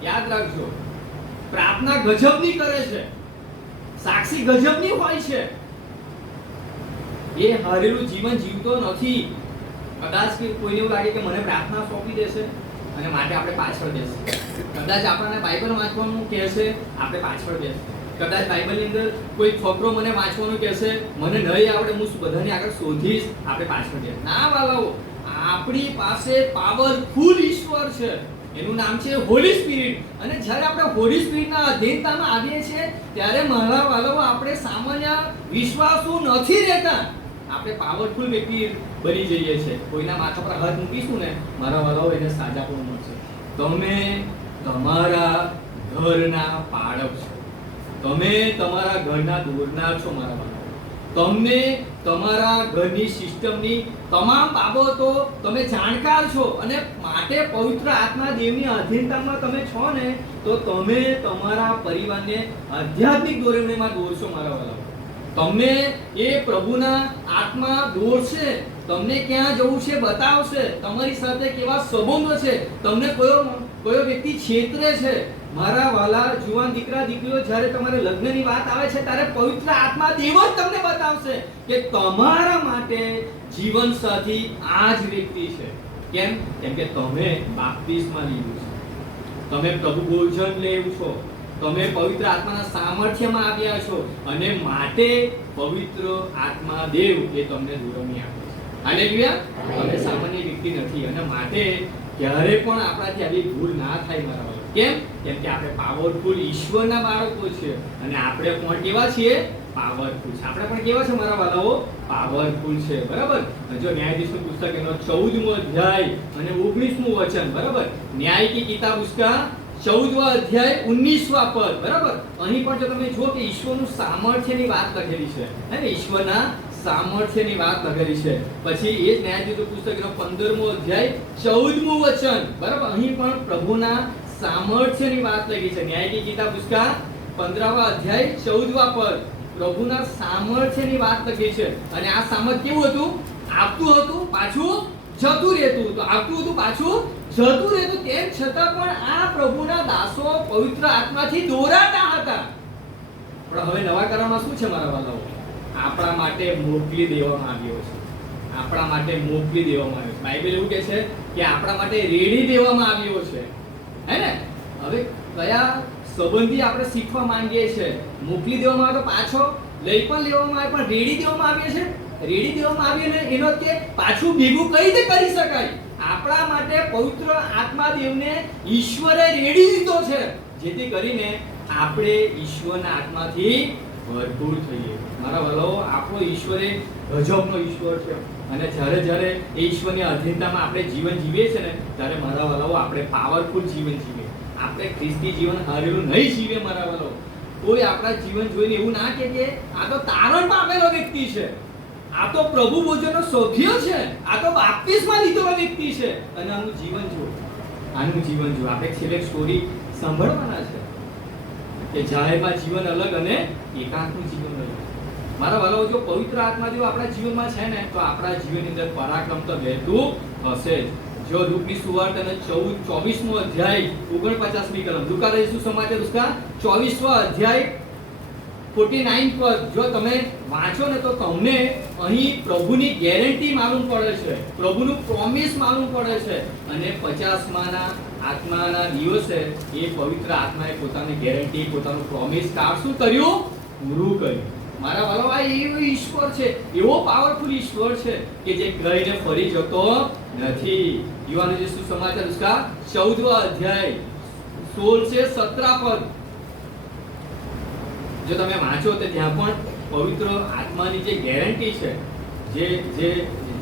યાદ રાખજો. પ્રાર્થના ગજબની કરે છે, સાક્ષી ગજબની હોય છે, એ હારેલું જીવન જીવતો નથી. કદાચ કોઈને એવું લાગે કે મને પ્રાર્થના સોંપી દેશે અને માટે આપણે પાછળ બેસશે. કદાચ આપણને બાઇબલ વાંચવાનું કહેશે, આપણે પાછળ બેસશે. કદાચ બાઇબલની અંદર કોઈ ફકરો મને વાંચવાનું કહેશે, મને નહીં આવડે, હું બધાની આગળ શોધીશ, આપણે પાછળ બેસશે. ના વાલાઓ, આપણી પાસે પાવરફુલ ઈશ્વર છે, એનું નામ છે હોલી સ્પિરિટ. અને જ્યારે આપણે હોલી સ્પિરિટના અધીનતામાં આવીએ છીએ ત્યારે મારા વાલાઓ આપણે સામાન્ય વિશ્વાસુ નથી રહેતા, આપણે પાવરફુલ વ્યક્તિ બની જઈએ છીએ. કોઈના માથા પર હાથ મૂકીશું ને મારા વાલાઓ એને સાજા પણ મળશે. તમે તમારા ઘરના પાળક છો, તમે તમારા ઘરના દોરનાર છો મારા વાલાઓ. તમને તમારા ઘરની સિસ્ટમની તમામ બાબતો તમે જાણકાર છો, અને માટે પવિત્ર આત્મા દેવની અધીનતામાં તમે છો ને તો તમે તમારા પરિવારને આધ્યાત્મિક દોરણીમાં દોરશો મારા વાલાઓ. તમને એ પ્રભુના આત્મા દોરશે, તમને ક્યાં જવું છે બતાવશે, તમારી સાથે કેવા સંબંધો છે, તમને કયો વ્યક્તિ છેતરે છે. મારા વાલા જુવાન દીકરા દીકરીઓ, જ્યારે તમારે લગ્નની વાત આવે છે ત્યારે પવિત્ર આત્મા દેવ જ તમને બતાવશે કે તમારા માટે જીવન સાથી આ જ વ્યક્તિ છે. કેમ? કેમ કે તમે બાપ્તિસ્મા લીધું છે, તમે પ્રભુ ભોજન લેવું છો, તમે પવિત્ર આત્માના સામર્થ્યમાં આવ્યા છો, અને માટે પવિત્ર આત્મા દેવ એ તમને દુરમી આપે છે. હાલેલુયા. તમે સામાન્ય વ્યક્તિ નથી, અને માટે ક્યારે પણ આપણાથી આવી ભૂલ ના થાય મારા વાલા. કેમ? કેમ કે આપણે પાવરફુલ ઈશ્વરના બાળકો છે, અને આપણે પણ કેવા છીએ? પાવરફુલ છે. આપણે પણ કેવા છે મારા વાલાઓ? પાવરફુલ છે. બરાબર. જો ન્યાયાધીશનું પુસ્તક એનો 14મો અધ્યાય અને 19મું વચન, બરાબર, ન્યાય કી કિતાબ ઉસકા 14વાं અધ્યાય 19વાं પદ, બરાબર. અહીં પણ જો તમે જુઓ કે ઈશ્વરનું સામર્થ્યની વાત લખેલી છે, હે ને, ઈશ્વરના સામર્થ્યની વાત લખેલી છે. પછી એ જ ન્યાયાધીશનું પુસ્તકનો 15મો અધ્યાય 14મું વચન, બરાબર, અહીં પણ પ્રભુના સામર્થ્યની વાત લખી છે. ન્યાય કી કિતાબ ઉસકા 15વાં અધ્યાય 14વાં પદ, પ્રભુના સામર્થ્યની વાત લખી છે. અને આ સામર્થ્ય કેવું હતું? આપતું હતું, પાછું જતું રહેતું. તો આપતું હતું, પાછું જતું રહેતું, તેમ છતાં પણ આ પ્રભુના દાસો પવિત્ર આત્માથી દોરાતા હતા. પણ હવે નવા કરારમાં શું છે મારા વાલાઓ? આપણા માટે મોકલી દેવામાં આવ્યો છે. આપણા માટે મોકલી દેવામાં આવ્યો છે. બાઇબલ એવું કહે છે કે આપણા માટે રેડી દેવામાં આવ્યો છે, હે ને. હવે કયા સંબંધી આપણે શીખવા માંગીએ છીએ? મોકલી દેવામાં આવે તો પાછો લઈ પણ લેવામાં આવે, પણ રેડી દેવામાં આવે છે. રેડી દેવામાં આવે ને એનો કે પાછું ભેગું કઈ રીતે કરી શકાય? આપણા માટે પવિત્ર આત્મા દેવને ઈશ્વરે રેડી દીધો છે, જેથી કરીને આપણે ઈશ્વરના આત્માથી ભરપૂર થઈએ. મારા વાલાઓ, આપણો ઈશ્વર એ ગજબનો ઈશ્વર છે, અને જ્યારે જ્યારે એ ઈશ્વરની અધીનતામાં આપણે જીવન જીવીએ છીએ ને ત્યારે મારા વાલાઓ આપણે પાવરફુલ જીવન જીવીએ. આપણે ખ્રિસ્તી જીવન હારેલું નહીં જીવીએ મારા વાલાઓ. કોઈ આપણા જીવન જોઈને એવું ના કે આ તો તારણ પામેલો વ્યક્તિ છે, આ તો પ્રભુ ભોજનનો સભ્ય છે, આ તો બાપ્તિસ્મા લીધેલો વ્યક્તિ છે, અને આનું જીવન જુઓ, આનું જીવન જુઓ. આપણે છેલ્લે સ્ટોરી સાંભળવાના છે કે જાહેરમાં જીવન અલગ અને એકાંતનું જીવન અલગ. મારા વાલાઓ, જો પવિત્ર આત્મા જો આપણા જીવનમાં છે ને તો આપણા જીવનની અંદર પરાક્રમ તો વહેતું હશે જ. જો લુકની સુવાર્તા અને 24મો અધ્યાય 49મી કલમ, લુકા યીશુ સમાચાર ઉસકા 24વાં અધ્યાય 49 પદ જો તમે વાંચો ને તો તમને અહીં પ્રભુની ગેરંટી માલુમ પડે છે, પ્રભુનું પ્રોમિસ માલુમ પડે છે. અને 50માના આત્માના દિવસે એ પવિત્ર આત્માએ પોતાની ગેરંટી, પોતાનું પ્રોમિસ કાર્ડ શું કર્યું? પૂરું કર્યું. મારા વાલો, આ એવો ઈશ્વર છે, એવો પાવરફુલ ઈશ્વર છે કે જે કહીને ફરી જતો નથી. યુહાન યીશુ સમાચાર ઉસકા 14વાં અધ્યાય 16 से 17 પદ જો તમે વાંચો તો ત્યાં પણ પવિત્ર આત્માની જે ગેરંટી છે,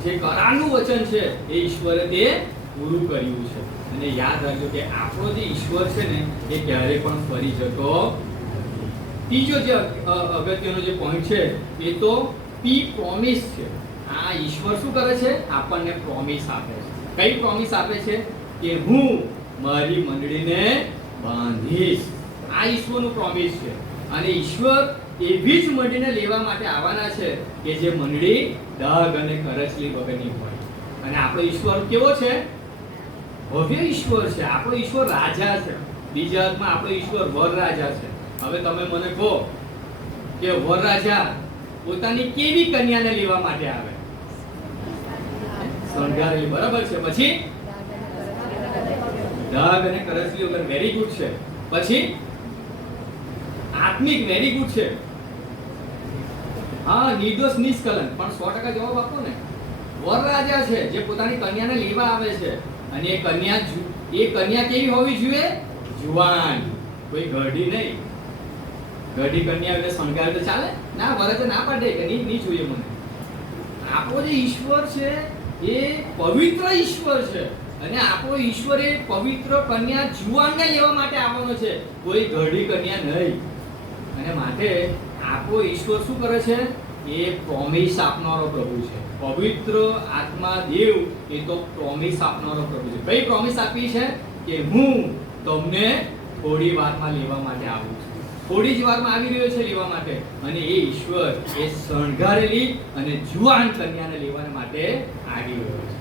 જે કરારનું વચન છે, એ ઈશ્વરે તે પૂરું કર્યું છે. અને યાદ રાખજો કે આપણો જે ઈશ્વર છે ને એ ક્યારે પણ ફરી જતો. ત્રીજો જે અગત્યનો જે પોઈન્ટ છે એ તો પી પ્રોમિસ છે. આ ઈશ્વર શું કરે છે? આપણને પ્રોમિસ આપે છે. કઈ પ્રોમિસ આપે છે? કે હું મારી મંડળીને બાંધીશ. આ ઈશ્વરનું પ્રોમિસ છે. અને ઈશ્વર એવી જ મંડળીને લેવા માટે આવવાના છે કે જે મંડળી ડાઘ અને કરચલી વગરની હોય. અને આપણો ઈશ્વર કેવો છે? ભવ્ય ઈશ્વર છે. આપણો ઈશ્વર રાજા છે. બીજા અર્થમાં આપણો ઈશ્વર વર રાજા છે. હવે તમે મને કહો કે વર રાજા પોતાની કેવી કન્યાને લેવા માટે આવે? શણગારેલી, બરાબર છે. પછી ડાઘ અને કરચલી વગર, વેરી ગુડ છે. પછી આત્મિક, વેરી ગુડ છે. હા, નિર્દોષ નિષ્કલંક, પણ 100% જવાબ આપો ને. વરરાજા છે જે પોતાની કન્યાને લેવા આવે છે, અને એ કન્યા કેવી હોવી જોઈએ? જુવાન, કોઈ ગઢી નહીં. ગઢી કન્યા એટલે શણગાર તો ચાલે ના? વરરાજા ના પાડે કે નહીં જોઈએ મને. આપણો જે ઈશ્વર છે એ પવિત્ર ઈશ્વર છે, અને આપણો ઈશ્વર એ પવિત્ર કન્યા જુવાનને લેવા માટે આવવાનો છે, કોઈ ગઢી કન્યા નહીં. અને માટે આપણો ઈશ્વર શું કરે છે? એ પ્રોમિસ આપનારો પ્રભુ છે. પવિત્ર આત્મા દેવ એ તો પ્રોમિસ આપનારો પ્રભુ છે. કઈ પ્રોમિસ આપી છે? કે હું તમને થોડી વારમાં લેવા માટે આવું છું. થોડી જ વારમાં આવી રહ્યો છે લેવા માટે. અને એ ઈશ્વર એ શણગારેલી અને જુવાન કન્યાને લેવા માટે આવી રહ્યો છે.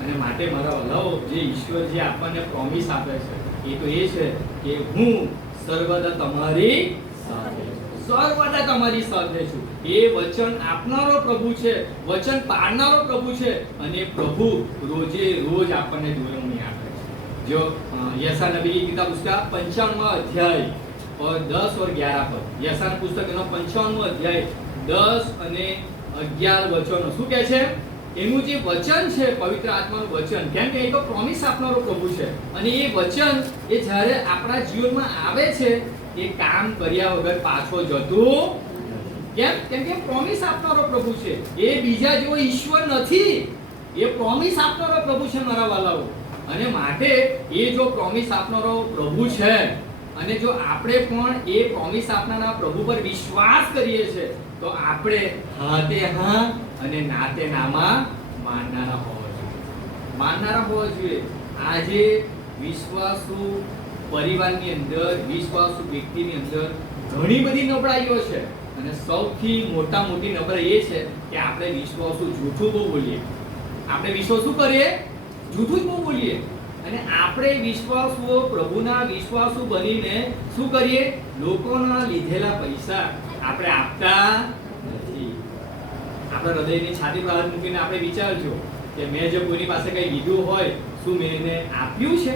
અને માટે મારા વલાઓ, જે ઈશ્વર જે આપણને પ્રોમિસ આપે છે એ તો એ છે કે હું સર્વદા તમારી સાથે છું. સર્વદા તમારી સાથે છું. એ વચન આપનારો પ્રભુ છે, વચન પાળનારો પ્રભુ છે, અને પ્રભુ રોજે રોજ આપણને દુરવણી આપે છે. જો यशायाह नबी की किताब उसका 95वां अध्याय और 10 और 11 पद, यशायाह पुस्तकનો 95मो अध्याय 10 અને 11 વચનો શું કહે છે? એનું જે વચન છે પવિત્ર આત્માનું વચન, કેમ કે એ તો પ્રોમિસ આપનારો પ્રભુ છે, અને એ વચન એ જ્યારે આપણા જીવનમાં આવે છે એ કામ કર્યા વગર પાછો જતું. કેમ? કેમ કે પ્રોમિસ આપનારો પ્રભુ છે. એ બીજા જેવો ઈશ્વર નથી, એ પ્રોમિસ આપનારો પ્રભુ છે મારા વાલાઓ. અને માટે એ જો પ્રોમિસ આપનારો પ્રભુ છે, અને જો આપણે પણ એ પ્રોમિસ આપનારા પ્રભુ પર વિશ્વાસ કરીએ છીએ, તો આપણે હાતે હા અને નાતે નામાં માનનારા હોવા જોઈએ. માનનારા હોવા જોઈએ. આજે વિશ્વાસુ પરિવારની અંદર, વિશ્વાસુ વ્યક્તિની અંદર ઘણી બધી નબળાઈઓ છે, અને સૌથી મોટી નબળાઈ એ છે કે આપણે વિશ્વાસુ જૂઠું બહુ બોલીએ. આપણે વિશ્વાસુ કરીએ, જૂઠું જ બહુ બોલીએ. અને આપણે વિશ્વાસુઓ, પ્રભુના વિશ્વાસુ બનીને શું કરીએ? લોકોના લીધેલા પૈસા આપણે આપતા નથી. આપણા હૃદયની છાતી પર હાથ મૂકીને આપણે વિચારજો કે મેં જે કોઈની પાસે કંઈ લીધું હોય, શું મેં એને આપ્યું છે?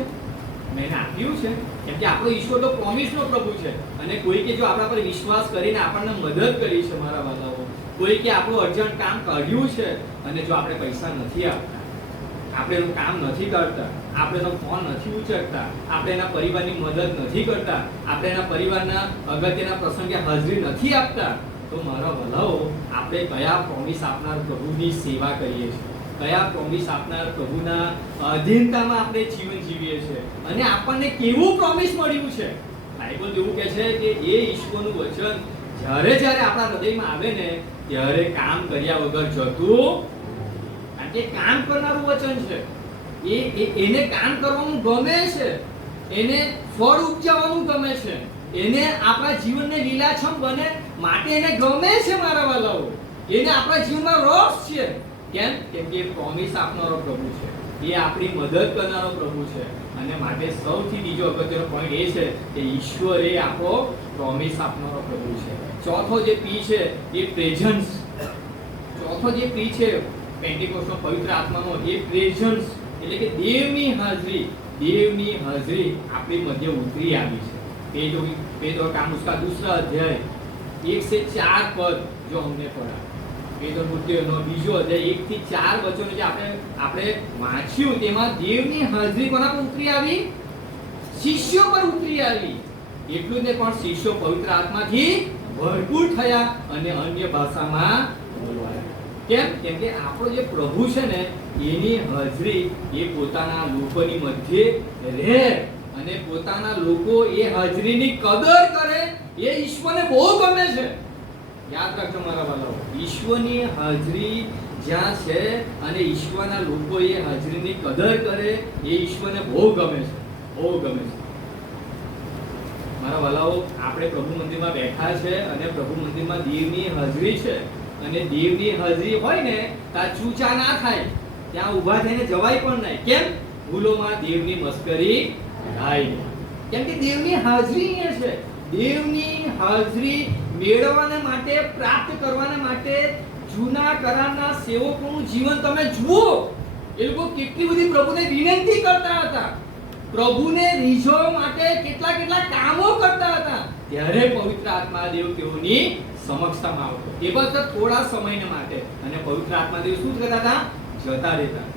મેં એને આપ્યું છે? કેમ કે આપણો ઈશ્વર તો પ્રોમિસનો પ્રભુ છે, અને કોઈ કે જો આપણા પર વિશ્વાસ કરીને આપણને મદદ કરી છે મારા વાલાઓ, કોઈ કે આપણું અર્જન્ટ કામ કાઢ્યું છે, અને જો આપણે પૈસા નથી આપતા, આપણે એનું કામ નથી કરતા, આપણે એનો ફોન નથી ઉચકતા, આપણે એના પરિવારની મદદ નથી કરતા, આપણે એના પરિવારના અગત્યના પ્રસંગે હાજરી નથી આપતા, તો મારા ભલાઓ, આપણે કયા પ્રોમિસ આપનાર પ્રભુની સેવા કરીએ છીએ? કયા પ્રોમિસ આપનાર પ્રભુના અધીનતામાં આપણે જીવન જીવીએ છીએ? અને આપણને કેવું પ્રોમિસ મળ્યું છે? બાઇબલ એવું કહે છે કે એ ઈશ્વરનું વચન જ્યારે આપણા હૃદયમાં આવે ને, ત્યારે કામ કર્યા વગર જતું. એ કામ કરનારું વચન છે. એને કામ કરવાનું ગમે છે, એને ફળ ઉપજાવવાનું ગમે છે, એને આપણા જીવનને લીલાછમ બને માટે એને ગમે છે મારા વાલાઓ. એને આપણા જીવનમાં રસ છે. કેમ? કેમ કે પ્રોમિસ આપનારો પ્રભુ છે, એ આપણી મદદ કરનારો પ્રભુ છે. અને માટે સૌથી બીજો અગત્યનો પોઈન્ટ એ છે કે ઈશ્વર એ આપણો પ્રોમિસ આપનારો પ્રભુ છે. ચોથો જે પી છે એ પ્રેઝન્સ. ચોથો જે પી છે પેન્ટિકોસ્ટનો પવિત્ર આત્માનો, એ પ્રેઝન્સ એટલે કે દેવની હાજરી. દેવની હાજરી આપણી મધ્ય ઉતરી આવી છે. पेदर काम उसका दूसरा अध्याय 1 से 4 पद जो हमने पढ़ा, पेदर मुद्देनो बीजो अध्याय 1 થી 4 वचनो जे આપણે વાંચ્યું, તેમાં દેવની હાજરી કોના પર ઉતરી આવી? શિષ્યો પર ઉતરી આવી. એટલું જ નહીં, પણ શિષ્યો પવિત્ર આત્માથી ભરપૂર થયા અને અન્ય ભાષામાં બોલવાયા. કેમ? કેમ કે આપણો જે પ્રભુ છે ને, એની હાજરી એ પોતાના લોકોની મધ્યે રહે, અને પોતાના લોકો એ હાજરીની કદર કરે. એ ઈશ્વરને બહુ ગમે છે. યાદ રાખજો મારા વાલાઓ, ઈશ્વરની હાજરી જ્યાં છે અને ઈશ્વરના લોકો એ હાજરીની કદર કરે, એ ઈશ્વરને બહુ ગમે છે, બહુ ગમે છે. મારા વાલાઓ, આપણે પ્રભુ મંદિરમાં બેઠા છે અને પ્રભુ મંદિરમાં દેવની હાજરી છે, અને દેવની હાજરી હોય ને ત્યાં ચૂચા ના થાય, ત્યાં ઊભા થઈને જવાય પણ નહીં. કેમ? ભૂલોમાં દેવની મસ્કરી થાય. કેમ કે દેવની હાજરી અહીંયા છે. દેવની હાજરી મેળવવાને માટે, પ્રાપ્ત કરવાને માટે જૂના કરારના સેવકોનું જીવન તમે જુઓ. એ લોકો કેટલી બધી પ્રભુને વિનંતી કરતા હતા, પ્રભુને રીઝવવા માટે કેટલા કામો કરતા હતા. ત્યારે પવિત્ર આત્મા દેવ તેઓની સમક્ષતામાં આવતો. એ બધા થોડા સમયને માટે, અને પવિત્ર આત્મા દેવ શું કરતા હતા? જતા રહેતા.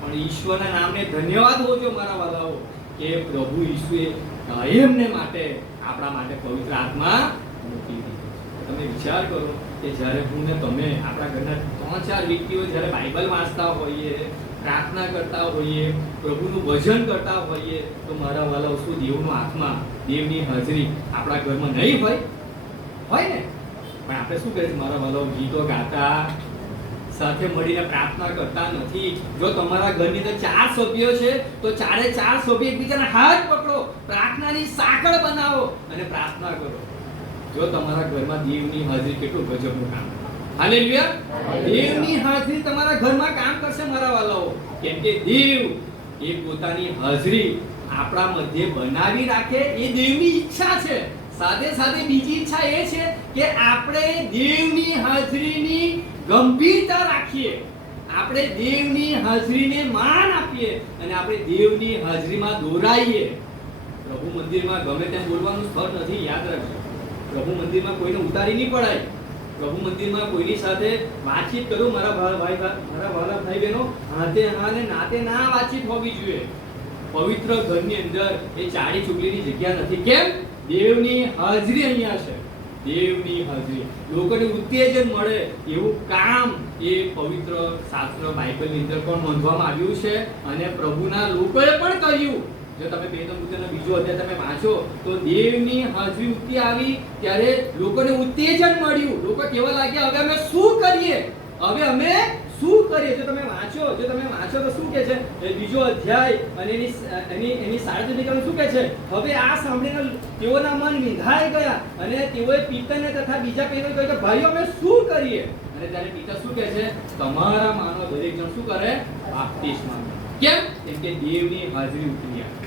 પણ ઈશ્વરના નામને ધન્યવાદ હોજો મારા વાલાઓ કે પ્રભુ ઈસુએ કાયમને માટે આપણા માટે પવિત્ર આત્મા મૂકી દીધી. તમે વિચાર કરો કે જ્યારે હું ને તમે આપણા ઘરના 3-4 વ્યક્તિઓ જ્યારે બાઇબલ વાંચતા હોઈએ, પ્રાર્થના કરતા હોઈએ, પ્રભુનું ભજન કરતા હોઈએ, તો મારા વાલાઓ શું દેવનો આત્મા, દેવની હાજરી આપણા ઘરમાં નહીં હોય ને? પણ આપણે શું કરીએ છીએ મારા વાલાઓ? ગીતો ગાતા, સાથે મળીને પ્રાર્થના કરતા નથી. જો તમારા ઘરની અંદર 4 સભ્યો છે તો 4 સભ્ય એકબીજાના હાથ પકડો, પ્રાર્થનાની સાંકળ બનાવો અને પ્રાર્થના કરો. જો તમારા ઘરમાં દેવની હાજરી કેટલું ગજબનું કામ. હાલેલુયા! દેવની હાજરી તમારા ઘરમાં કામ કરશે મારા વાલાઓ. કેમ કે દેવ એ પોતાની હાજરી આપણા મધ્યે બનાવી રાખે એ દેવની ઈચ્છા છે. સાથે સાથે બીજી ઈચ્છા એ છે કે આપણે દેવની હાજરીની ગંભીરતા રાખીએ, આપણે દેવની હાજરીને માન આપીએ અને આપણે દેવની હાજરીમાં દોરાઈએ. પ્રભુ મંદિરમાં ગમે તેમ બોલવાનું સ્થળ નથી, યાદ રાખજો. પ્રભુ મંદિરમાં કોઈને ઉતારી નહીં પડાય. પ્રભુ મંદિરમાં કોઈની સાથે વાતચીત કરો મારા વાલા ભાઈ બહેનો, હાથે હાને નાતે ના વાતચીત હોવી જોઈએ. પવિત્ર ઘરની અંદર એ ચાડી ચૂકલીની જગ્યા નથી. કેમ? દેવની હાજરી અહીંયા છે. દેવની હાજરી, લોકોને ઉત્તેજન મળે એવું કામ એ પવિત્ર શાસ્ત્ર બાઇબલની અંદર પણ નોંધવામાં આવ્યું છે અને પ્રભુના લોકોએ પણ કર્યું. જો તમે પેદમુદ્રનો બીજો અધ્યાય તમે વાંચો તો દેવની હાજરી ઉતરી આવી ત્યારે લોકોને ઉત્તેજન મળ્યું. લોકો કેવા લાગ્યા, હવે અમે શું કરીએ, હવે અમે શું કરીએ? જો તમે વાંચો તો શું કહે છે બીજો અધ્યાય અને એની 3:3 શું કહે છે? હવે આ સાંભળીને તેઓના મન વિંધાઈ ગયા અને તેઓએ પિતાને તથા બીજા કહીને કહ્યું કે ભાઈઓ અમે શું કરીએ? અને ત્યારે પિતા શું કહે છે? તમારા માનો દરેક જણ શું કરે? બાપ્તિસ્મા. કેમ? કેમ કે દેવની હાજરી ઉતરી આવે.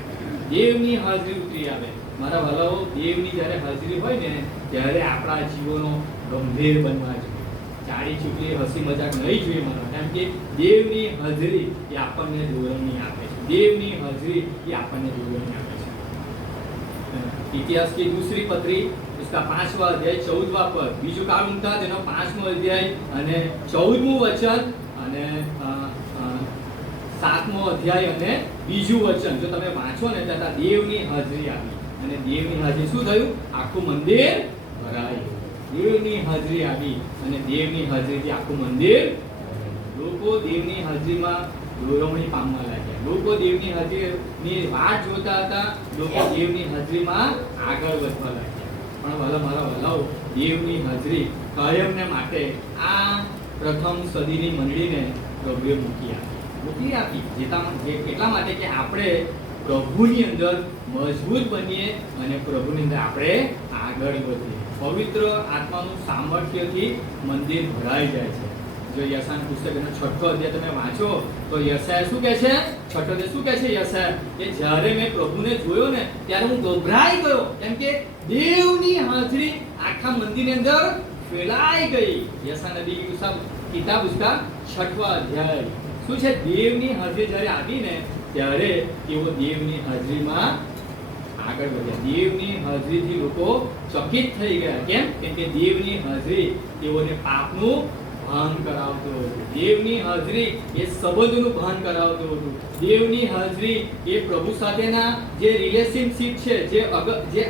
દેવની હાજરી ઉતરી આવે. મારા વાલાઓ, દેવની જ્યારે હાજરી હોય ને ત્યારે આપણા જીવનો ગંભીર બનવા જોઈએ. ચાડી ચૂકલી હસી મજાક નહીં જોઈએ મારા. કેમ કે દેવની હાજરી એ આપણને દોરવણી આપે છે. દેવની હાજરી એ આપણને દોરવણી આપે છે. ઇતિહાસ की दूसरी पत्री उसका 5वां अध्याय 14वां पद, બીજું કામ હતા તેનો 5મો અધ્યાય અને 14મું વચન અને 7મો અધ્યાય અને બીજું વચન જો તમે વાંચો ને ત્યારે દેવની હાજરી આવી અને દેવની હાજરી શું થયું? આખું મંદિર ભરાયું. દેવની હાજરી આવી અને દેવની હાજરીથી આખું મંદિર, લોકો દેવની હાજરીમાં દોરવણી પામવા લાગ્યા. લોકો દેવની હાજરીની વાટ જોતા હતા. લોકો દેવની હાજરીમાં આગળ વધવા લાગ્યા. પણ વાલા મારા વાલાઓ, દેવની હાજરી કાયમને માટે આ પ્રથમ સદીની મંડળીને પ્રભુએ મૂકી આપી. એટલા માટે કે આપણે પ્રભુની અંદર મજબૂત બનીએ અને પ્રભુની અંદર આપણે આગળ વધીએ. પવિત્ર આત્માનું સામર્થ્યથી મંદિર ભરાઈ જાય છે. જો યશાયાના પુસ્તકનો 6થો અધ્યાય તમે વાંચો તો યશાયા શું કહે છે? 6થો અધ્યાય શું કહે છે યશાયા? કે જ્યારે મેં પ્રભુને જોયો ને ત્યારે હું ગભરાઈ ગયો. કેમ કે દેવની હાજરી આખા મંદિરની અંદર ફેલાઈ ગઈ. યશાયા નબી કિતાબ उसका 6વાं અધ્યાય શું છે? દેવની હાજરી જ્યારે આવી ને ત્યારે તેઓ દેવની હાજરીમાં આગળ વધ્યા. દેવની હાજરીથી લોકો ચકિત થઈ ગયા. કેમ? કેમ કે દેવની હાજરી તેઓને પાપનું ભાન કરાવતો હતો. દેવની હાજરી એ સંબંધનું ભાન કરાવતો હતો. દેવની હાજરી એ પ્રભુ સાથેના જે રિલેશનશિપ છે, જે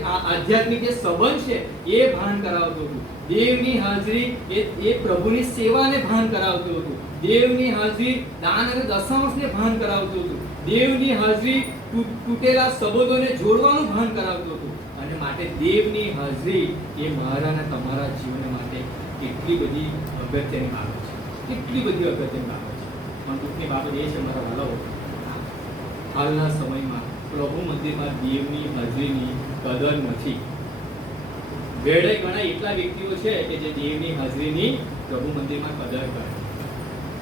આધ્યાત્મિક જે સંબંધ છે એ ભાન કરાવતો હતો. દેવની હાજરી એ પ્રભુની સેવાને ભાન કરાવતું હતું. દેવની હાજરી દાન અને દશાંશને ભાન કરાવતું હતું. દેવની હાજરી તૂટેલા સંબંધોને જોડવાનું ભાન કરાવતું હતું. અને માટે દેવની હાજરી એ મારા અને તમારા જીવન માટે કેટલી બધી અગત્યની બાબત છે. કેટલી બધી અગત્યની બાબત છે. પણ દુઃખની બાબત એ છે મારા વાલાઓ, હાલના સમયમાં પ્રભુ મંદિરમાં દેવની હાજરીની કદર નથી. વેળે ઘણા એટલા વ્યક્તિઓ છે કે જે દેવની હાજરીની પ્રભુ મંદિરમાં કદર કરે,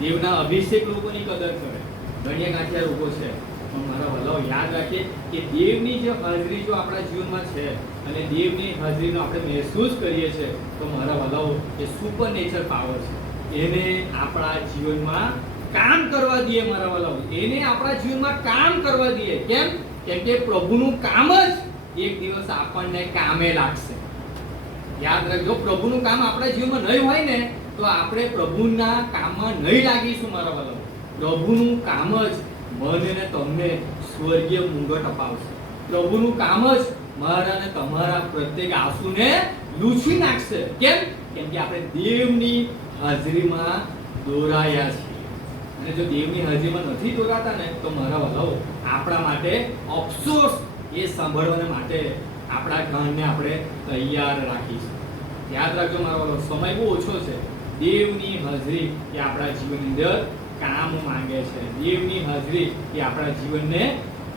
દેવના અભિષેક લોકોની કદર કરે. ગણ્યા ગાંઠિયા લોકો છે. પણ મારા વાલાઓ યાદ રાખીએ કે દેવની જે હાજરી જો આપણા જીવનમાં છે અને દેવની હાજરીનો આપણે મહેસૂસ કરીએ છીએ તો મારા વાલાઓ એ સુપર નેચર પાવર છે. એને આપણા જીવનમાં કામ કરવા દઈએ મારા વાલાઓ. એને આપણા જીવનમાં કામ કરવા દઈએ. કેમ? કેમ કે પ્રભુનું કામ જ એક દિવસ આપણને કામે લાગશે. યાદ રાખજો, પ્રભુનું કામ આપણા જીવનમાં નહીં હોય ને તો આપણે પ્રભુના કામમાં નહીં લાગીશું મારા વાલાઓ. પ્રભુનું કામ જ મને ને તમને સ્વર્ગીય મુંગટ અપાવશે. પ્રભુનું કામ જ મારા ને તમારા પ્રત્યેક આંસુને લૂછી નાખશે. કેમ? કેમ કે આપણે દેવની હાજરીમાં દોરાયા છીએ. અને જો દેવની હાજરીમાં નથી દોરાતા ને તો મારા વાલાઓ આપણા માટે અફસોસ એ સાંભળવાને માટે આપણા કાનને આપણે તૈયાર રાખીશું. યાદ રાખજો મારા વાલાઓ, સમય બહુ ઓછો છે. દેવની હાજરી એ આપણા જીવનની અંદર કામ માંગે છે. દેવની હાજરી એ આપણા જીવનને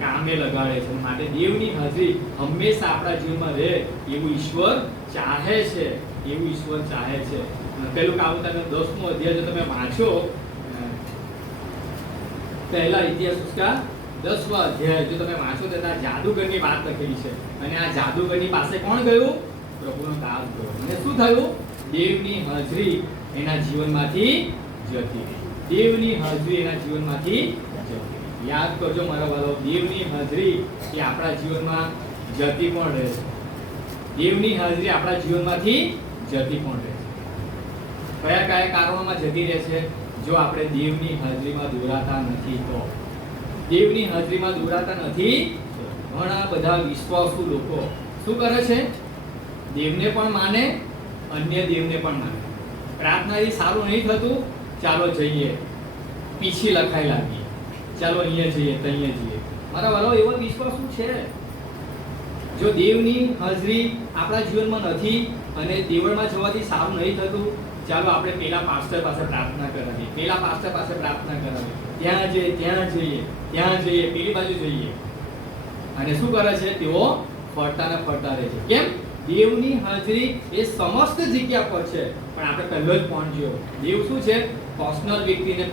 કામે લગાડે છે. માટે દેવની હાજરી હંમેશા આપણા જીવનમાં રહે એવું ઈશ્વર ચાહે છે. એવું ઈશ્વર ચાહે છે. પેલું કામ તમે 10મો અધ્યાય જો તમે વાંચો, પહેલા ઇતિહાસ પુસ્તક 10મા અધ્યાય જો તમે વાંચો તો ત્યાં જાદુગરની વાત લખેલી છે. અને આ જાદુગરની પાસે કોણ ગયું? પ્રભુનો દાસ ગયો. અને શું થયું? દેવની હાજરી એના જીવનમાંથી જતી રહી. દેવની હાજરી એના જીવનમાંથી જતી રહી. યાદ કરજો મારા વાલો, દેવની હાજરી એ આપણા જીવનમાં જતી પણ રહે છે. દેવની હાજરી આપણા જીવનમાંથી જતી પણ રહે છે. કયા કયા કારણોમાં જતી રહે છે? જો આપણે દેવની હાજરીમાં દોરાતા નથી તો. દેવની હાજરીમાં દોરાતા નથી તો ઘણા બધા વિશ્વાસુ લોકો શું કરે છે? દેવને પણ માને, અન્ય દેવને પણ માને. પ્રાર્થનાથી સારું નહીં થતું, ચાલો જઈએ પીછી લખાઈ લાગીએ, ચાલો અહીંયા જઈએ ત્યાં જઈએ. મારા વાલો એવો વિશ્વાસ શું છે? જો દેવની હાજરી આપણા જીવનમાં નથી અને દેવળમાં જવાથી સારું નહીં થતું, ચાલો આપણે પેલા પાસ્ટર પાસે પ્રાર્થના કરાવીએ, પેલા પાસ્ટર પાસે પ્રાર્થના કરાવીએ, ત્યાં જઈએ ત્યાં જઈએ પેલી બાજુ જઈએ. અને શું કરે છે? તેઓ ફરતા ને ફરતા રહે છે. કેમ? દેવની હાજરી એ સમસ્ત જગ્યા પર છે. પણ આપણે પહેલો જ પોઈન્ટ જોયો, દેવ શું છે? પર્સનલ વ્યક્તિને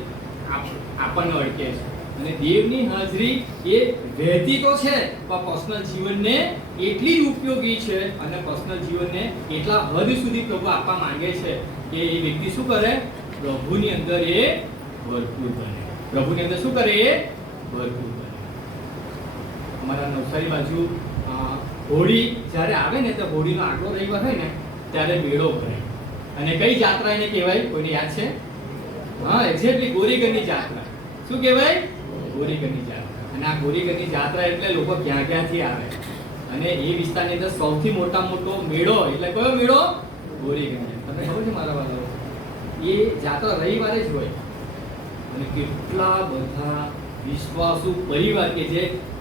આપણને અડકે છે. અને દેવની હાજરી એ રહેતી તો છે પણ પર્સનલ જીવનને એટલી જ ઉપયોગી છે અને પર્સનલ જીવનને એટલા હદ સુધી પ્રભુ આપવા માંગે છે કે એ વ્યક્તિ શું કરે? પ્રભુની અંદર એ ભરપૂર બને. પ્રભુની અંદર શું કરે? એ ભરપૂર બને. અમારા નવસારી બાજુ હોળી જ્યારે આવે ને તો હોળીનો આગલો રવિવાર હોય ને ત્યારે મેળો ભરાય. અને કઈ જાત્રા એને કહેવાય? કોઈને યાદ છે? હા, એક્ઝેક્ટલી ગોરીગરની જાત્રા. શું કહેવાય? ગોરીગરની જાત્રા. અને આ ગોરીગરની જાત્રા એટલે લોકો ક્યાં ક્યાંથી આવે. અને એ વિસ્તારની અંદર સૌથી મોટો મેળો એટલે કયો મેળો? ગોરીગરની. તમને ખબર છે મારા વાળાઓ, એ જાત્રા રવિવારે જ હોય. અને કેટલા બધા વિશ્વાસુ પરિવાર કે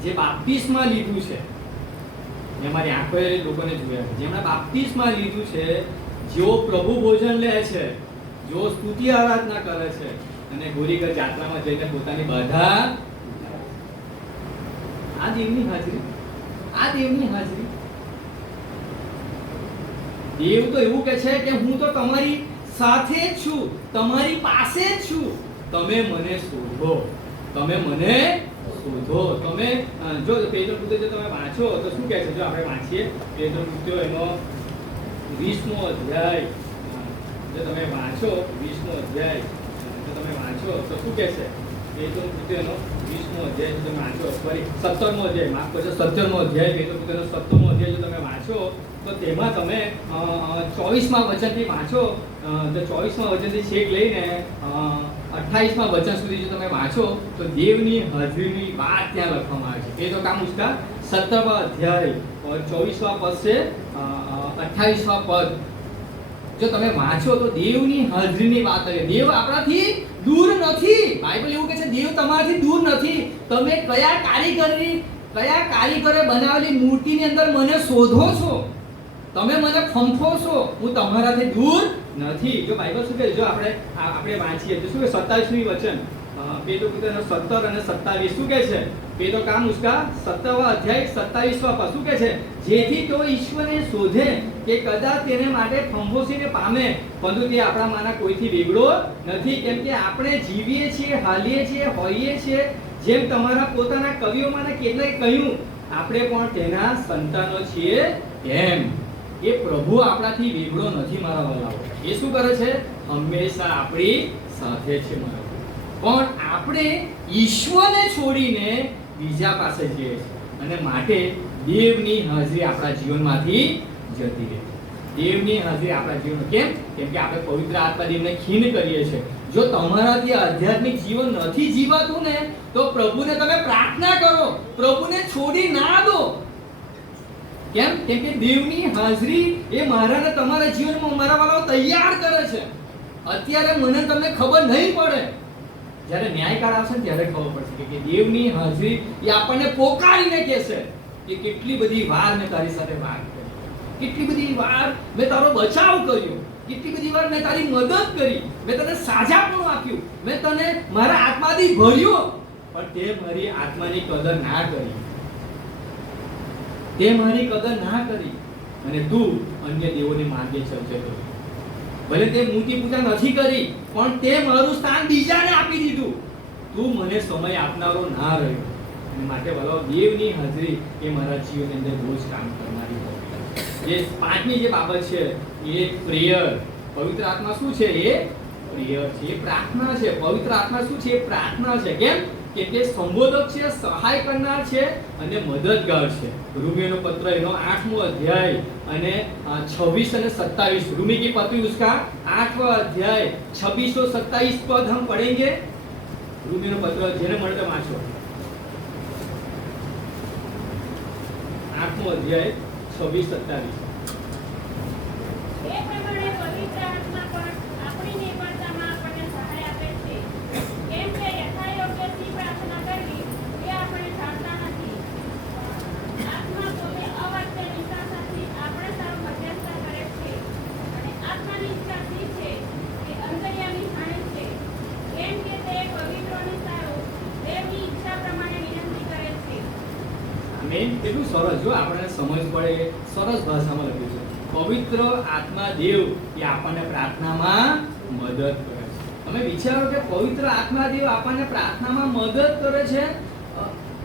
જે બાપ્તિસ્મા લીધું છે, અમારી આંખોએ લોકોને જોયા છે, જેમણે બાપ્તિસ્મા લીધું છે, જેઓ પ્રભુ ભોજન લે છે, જેઓ સ્તુતિ આરાધના કરે છે અને ગોરીગર જાત્રામાં જઈને પોતાની બાધા. આ દેવની હાજરી, આ દેવની હાજરી. દેવ તો એવું કહે છે કે હું તો તમારી સાથે જ છું, તમારી પાસે જ છું, તમે મને શોધો, તમે મને શોધો. તમે જો પેટ્રો કૃત્યો જો તમે વાંચો તો શું કહે છે? જો આપણે વાંચીએ પેટ્રો કૃત્યો એનો 20મો અધ્યાય, જો તમે વાંચો 20મો અધ્યાય જો તમે વાંચો તો શું કહે છે? પેટ્રો કૃત્યો એનો 20મો અધ્યાય જો તમે વાંચો, સોરી 17મો અધ્યાય, માફ કરજો 17મો અધ્યાય, પેટ્રો કૃત્યોનો 17મો અધ્યાય જો તમે વાંચો તો તેમાં તમે 24મા વચનથી વાંચો તો 24મા વચનથી છેક લઈને 28મા વચન સુધી જો તમે વાંચો તો દેવની હાજરીની વાત ત્યાં લખવામાં આવે છે. એ તો કામ ઉસકા 17મા અધ્યાય 24મા પદ છે 28મા પદ જો તમે વાંચો તો દેવની હાજરીની વાત છે. દેવ આપણાથી દૂર નથી. બાઇબલ એવું કહે છે દેવ તમારાથી દૂર નથી. તમે કયા કારીગરે બનાવેલી મૂર્તિની અંદર મને શોધો છો, તમે મને ખંફો છો, હું તમારાથી દૂર નથી. જો બાઇબલ શું કહે? જો આપણે વાંચીએ તો શું કહે? 27મી વચન પેટ્રો કૃત્યોનો 17 અને 27 શું કહે છે? પેટ્રો કામ ઉસકા 17મા અધ્યાય 27મા પદ શું કહે છે? જેથી તો ઈશ્વરને શોધે કે કદાચ તેને માટે ખંભોસીને પામે, પરંતુ તે આપણામાંના કોઈથી વેગળો નથી. કેમ કે આપણે જીવીએ છીએ, હાલીએ છીએ, હોઈએ છીએ, જેમ તમારા પોતાના કવિઓમાંના કેટલાય કહ્યું, આપણે પણ તેના સંતાનો છીએ. કેમ? એ પ્રભુ આપણાથી વેગળો નથી મારા વાલાઓ. એ શું કરે છે? હંમેશા આપણી સાથે છે મારા. પણ આપણે ઈશ્વરને છોડીને બીજા પાસે જઈએ છીએ અને માટે દેવની હાજરી આપણા જીવનમાંથી જતી રહે. દેવની હાજરી આપણા જીવનમાં કેમ? કેમ કે આપણે પવિત્ર આત્મા દેવને ખીન કરીએ છીએ. જો તમારાથી આધ્યાત્મિક જીવન નથી જીવાતું ને તો પ્રભુને તમે પ્રાર્થના કરો, પ્રભુને છોડી ના દો. કેમ? કેમ કે દેવની હાજરી એ મારા ને તમારા જીવનમાં મારા વાળાઓ તૈયાર કરે છે. અત્યારે મને તમને ખબર નહીં પડે, જ્યારે ન્યાયકાળ આવશે ને ત્યારે ખબર પડશે કે દેવની હાજરી એ આપણને પોકારીને કહેશે કે કેટલી બધી વાર મેં તારી સાથે વાત કરી, કેટલી બધી વાર મેં તારો બચાવ કર્યો, કેટલી બધી વાર મેં તારી મદદ કરી, મેં તને સાજાપણું આપ્યું, મેં તને મારા આત્માથી ભર્યો, પણ તે મારી આત્માની કદર ના કરી, તે મારી કદર ના કરી અને તું અન્ય દેવોને માર્ગે ચલચે કર્યો. ભલે તે મૂર્તિ પૂજા નથી કરી પણ તે મારું સ્થાન બીજાને આપી દીધું. તું મને સમય આપનારો ના રહ્યો. અને માટે બોલો, દેવની હાજરી એ મારા જીવનની અંદર રોજ કામ કરનારી હોય. જે પાંચમી જે બાબત છે એ પ્રેયર. પવિત્ર આત્મા શું છે? એ પ્રેયર છે, એ પ્રાર્થના છે. પવિત્ર આત્મા શું છે? એ પ્રાર્થના છે. કેમ? કે તે સંબોધક છે, સહાય કરનાર છે અને મદદગાર છે. રોમીયોનો પત્ર એનો 8મો અધ્યાય અને 26 અને 27. रोमी की पत्री उसका 8वां अध्याय 26 और 27 पद हम पढ़ेंगे. रोमीयोનો પત્ર જેને મળે તો વાંચો. 8મો અધ્યાય 26 27. કેટલું સરસ, જો આપણને સમજ પડે, સરસ ભાષામાં લખ્યું છે. પવિત્ર આત્મા દેવ એ આપણને પ્રાર્થનામાં મદદ કરે છે. તમે વિચારો કે પવિત્ર આત્મા દેવ આપણને પ્રાર્થનામાં મદદ કરે છે,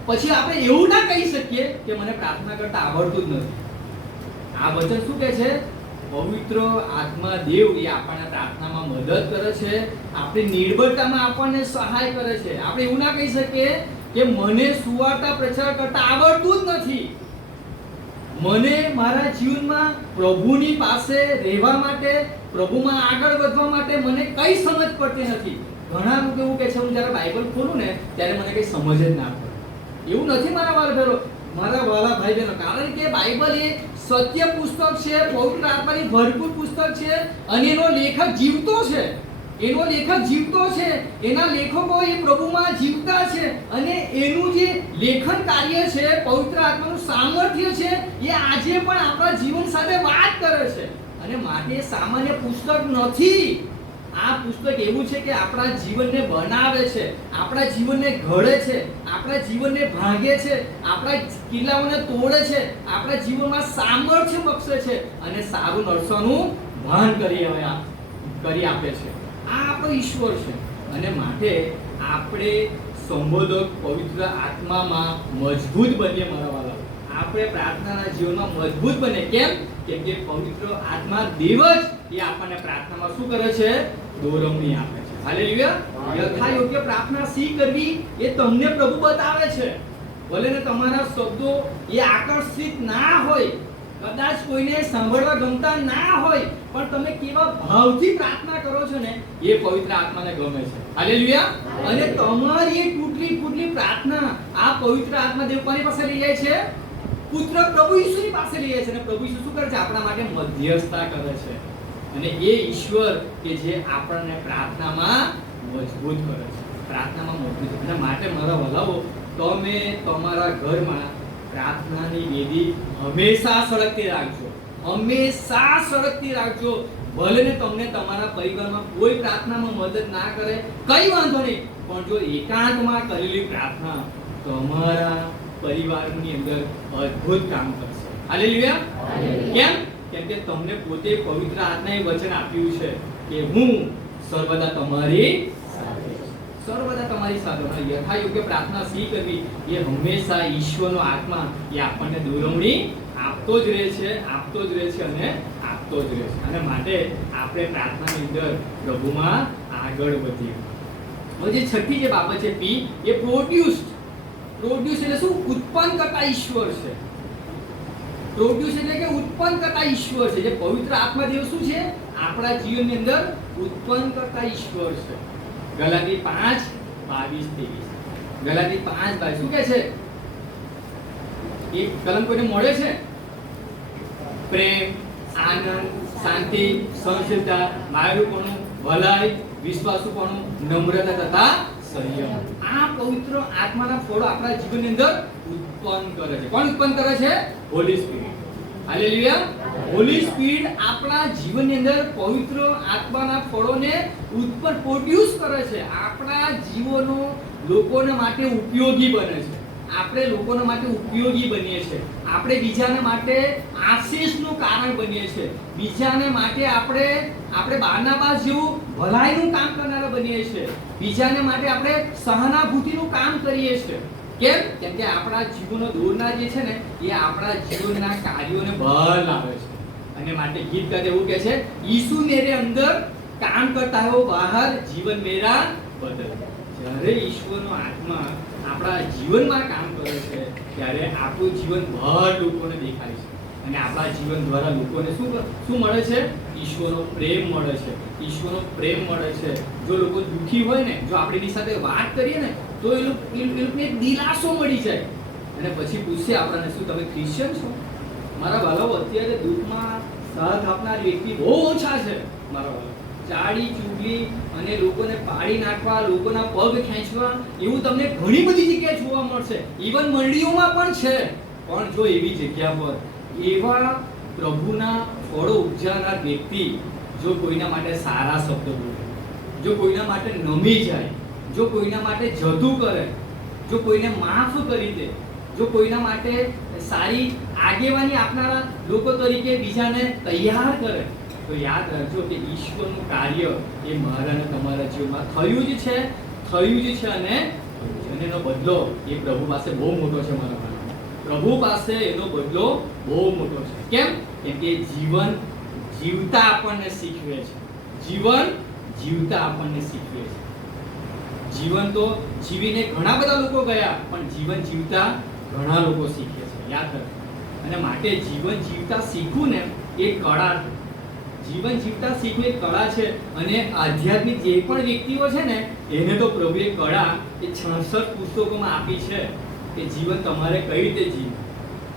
પછી આપણે એવું ના કહી શકીએ કે મને પ્રાર્થના કરતા આવડતું જ નથી. આ વચન શું કહે છે? પવિત્ર આત્મા દેવ એ આપણને પ્રાર્થનામાં મદદ કરે છે, આપણી નિર્બળતામાં આપણને સહાય કરે છે. આપણે એવું ના કહી શકીએ કે મને સુવાર્તા પ્રચાર કરતા આવડતું જ નથી, મને મારા જીવનમાં પ્રભુની પાસે રહેવા માટે, પ્રભુમાં આગળ વધવા માટે મને કઈ સમજ પડતી નથી. ઘણા લોકો એવું કહે છે, હું જ્યારે બાઇબલ ખોલું ને ત્યારે મને કઈ સમજ જ ના પડે. એવું નથી મારા વાલા ભાઈ બહેનો, કારણ કે બાઇબલ એ સત્ય પુસ્તક છે, પવિત્ર આત્માની ભરપૂર પુસ્તક છે અને એનો લેખક જીવતો છે. એનો લેખક જીવતો છે, એના લેખકો એ પ્રભુમાં જીવતા છે અને એનું જે લેખન કાર્ય છે, પવિત્ર આત્માનું સામર્થ્ય છે, એ આજે પણ આપણા જીવન સાથે વાત કરે છે. અને માટે સામાન્ય પુસ્તક નથી. આ પુસ્તક એવું છે કે આપણા જીવનને બનાવે છે, આપણા જીવનને ઘડે છે, આપણા જીવનને ભાંગે છે, આપણા કિલ્લાઓને તોડે છે, આપણા જીવનમાં સામર્થ્ય બક્ષે છે અને સારું નડવાનું ભાન કરી આપે છે. આ આપણો ઈશ્વર છે અને માટે આપણે સંબોધક પવિત્ર આત્મામાં મજબૂત બનીએ. મારા વાલા, આપણે પ્રાર્થનાના જીવનમાં મજબૂત બને. કેમ? કેમ કે પવિત્ર આત્મા દેવ જ એ આપણને પ્રાર્થનામાં શું કરે છે? દોરવણી આપે છે. હાલેલુયા. યથાયોગ્ય પ્રાર્થના શી કરવી એ તમને પ્રભુ બતાવે છે. ભલે ને તમારા શબ્દો એ આકર્ષિત ના હોય, કદાચ કોઈને સાંભળવા ગમતા ના હોય, પણ તમે કેવા ભાવથી પ્રાર્થના કરો છો ને એ પવિત્ર આત્માને ગમે છે. હાલેલુયા. અને તમારી ટૂટલી પ્રાર્થના આ પવિત્ર આત્મા દેવ કોની પાસે લઈ જાય છે? પુત્ર પ્રભુ ઈસુની પાસે લઈ જાય છે. અને પ્રભુ ઈસુ શું કરે છે? આપણા માટે મધ્યસ્થતા કરે છે. અને એ ઈશ્વર કે જે આપણને પ્રાર્થનામાં મજબૂત કરે છે, પ્રાર્થનામાં મજબૂત. અને માટે મારા વલાઓ, તમે તમારા ઘરમાં પ્રાર્થનાની વેદી હંમેશા સળગતી રાખજો, હંમેશા સળગતી રાખજો. ભલે ને તમને તમારા પરિવારમાં કોઈ પ્રાર્થનામાં મદદ ના કરે, કઈ વાંધો નહીં, પણ જો એકાંતમાં કરેલી પ્રાર્થના તમારા પરિવારની અંદર અદ્ભુત કામ કરશે. હાલેલુયા. કેમ? કેમ કે તમને પોતે પવિત્ર આત્માએ વચન આપ્યું છે કે હું સર્વદા તમારી સાથે. યથાયોગ્ય પ્રાર્થના શી કરવી એ હંમેશા ઈશ્વરનો આત્મા એ આપણને દોરવણી આપતો જ રહે છે અને આપતો જ રહે છે. અને માટે આપણે પ્રાર્થનાની અંદર પ્રભુમાં આગળ વધીએ. હવે જે છઠ્ઠી જે બાબત છે પી, એ પ્રોડ્યુસ એટલે શું? ઉત્પન્ન કરતા ઈશ્વર છે. પ્રોડ્યુસ એટલે કે ઉત્પન્ન કરતા ઈશ્વર છે. જે પવિત્ર આત્મા દેવ શું છે? આપણા જીવનની અંદર ઉત્પન્ન કરતા ઈશ્વર છે. ગલાતી 5:22-23. ગલાતી 5:22 શું કહે છે? એ કલમ કોઈને મળે છે? પ્રેમ, આનંદ, શાંતિ, સહનશીલતા, માયાળુપણું, ભલાઈ, વિશ્વાસુપણું, નમ્રતા તથા સંયમ. આ પવિત્ર આત્માના ફળો આપણા જીવનની અંદર ઉત્પન્ન કરે છે. કોણ ઉત્પન્ન કરે છે? Holi spirit. Hallelujah. Holi spirit આપણા જીવનની અંદર પવિત્ર આત્માના ફળોને ઉત્પન્ન પ્રોડ્યુસ કરે છે. આપણા જીવનો લોકોને માટે ઉપયોગી બને છે. આપણે લોકોના માટે ઉપયોગી બનીએ છીએ. આપણે બીજાને માટે આશીષનું કારણ બનીએ છીએ. બીજાને માટે આપણે બારનાબાસ જેવું ભલાઈનું કામ કરનારા બનીએ છીએ. બીજાને માટે આપણે સહાનુભૂતિનું કામ કરીએ છીએ. કેમ? કેમ કે આપણા જીવનો દોરનાર જે છે ને એ આપણા જીવનના કાર્યોને બહાર લાવે છે. અને માટે ગીતકાર એવું કહે છે, ઈસુ મેરે અંદર કામ કરતા હો બહાર જીવન મેરા બદલ. જ્યારે ઈશ્વરનો આત્મા આપણા જીવનમાં કામ કરે છે ત્યારે આપણું જીવન બહાર લોકોને દેખાય છે. અને આપણા જીવન દ્વારા લોકોને શું મળે છે? ઈશ્વરનો પ્રેમ મળે છે. ઈશ્વરનો પ્રેમ મળે છે. જો લોકો દુઃખી હોય ને, જો આપણે એની સાથે વાત કરીએ ને તો એ લોકોને દિલાસો મળી જાય. અને પછી પૂછશે આપણને, શું તમે ક્રિશ્ચિયન છો? મારા વાલાઓ, અત્યારે દુઃખમાં સાથ આપનાર વ્યક્તિ બહુ ઓછા છે. મારા વાલાઓ, ચાડી ચૂગલી અને લોકોને પાડી નાખવા, લોકોના પગ ખેંચવા, એવું તમને ઘણી બધી જગ્યાએ જોવા મળશે. ઇવન મંડળીઓમાં પણ છે. પણ જો એવી જગ્યા પર એવા પ્રભુના ફળો ઉપજાવનાર વ્યક્તિ જો કોઈના માટે સારા શબ્દો બોલે, જો કોઈના માટે નમી જાય, જો કોઈના માટે જતું કરે, જો કોઈને માફ કરી દે, જો કોઈના માટે સારી આગેવાની આપનારા લોકો તરીકે બીજાને તૈયાર કરે, તો યાદ રાખજો કે ઈશ્વરનું કાર્ય એ મારા અને તમારા જીવનમાં થયું જ છે અને એનો બદલો એ પ્રભુ પાસે બહુ મોટો છે. મારા ભાઈ, પ્રભુ પાસે એનો બદલો બહુ મોટો છે. કેમ? કેમ કે જીવન જીવતા આપણને શીખવે છે. જીવન જીવતા આપણને શીખવે છે. જીવન તો જીવીને ઘણા બધા લોકો ગયા, પણ જીવન જીવતા ઘણા લોકો શીખે છે. યાદ રાખો. અને માટે જીવન જીવતા શીખવું ને એ કળા છે. જીવન જીવતા શીખવું એક કળા છે. અને આધ્યાત્મિક જે પણ વ્યક્તિઓ છે ને એને તો પ્રભુએ કળા એ 66 પુસ્તકોમાં આપી છે કે જીવન તમારે કઈ રીતે જીવવું.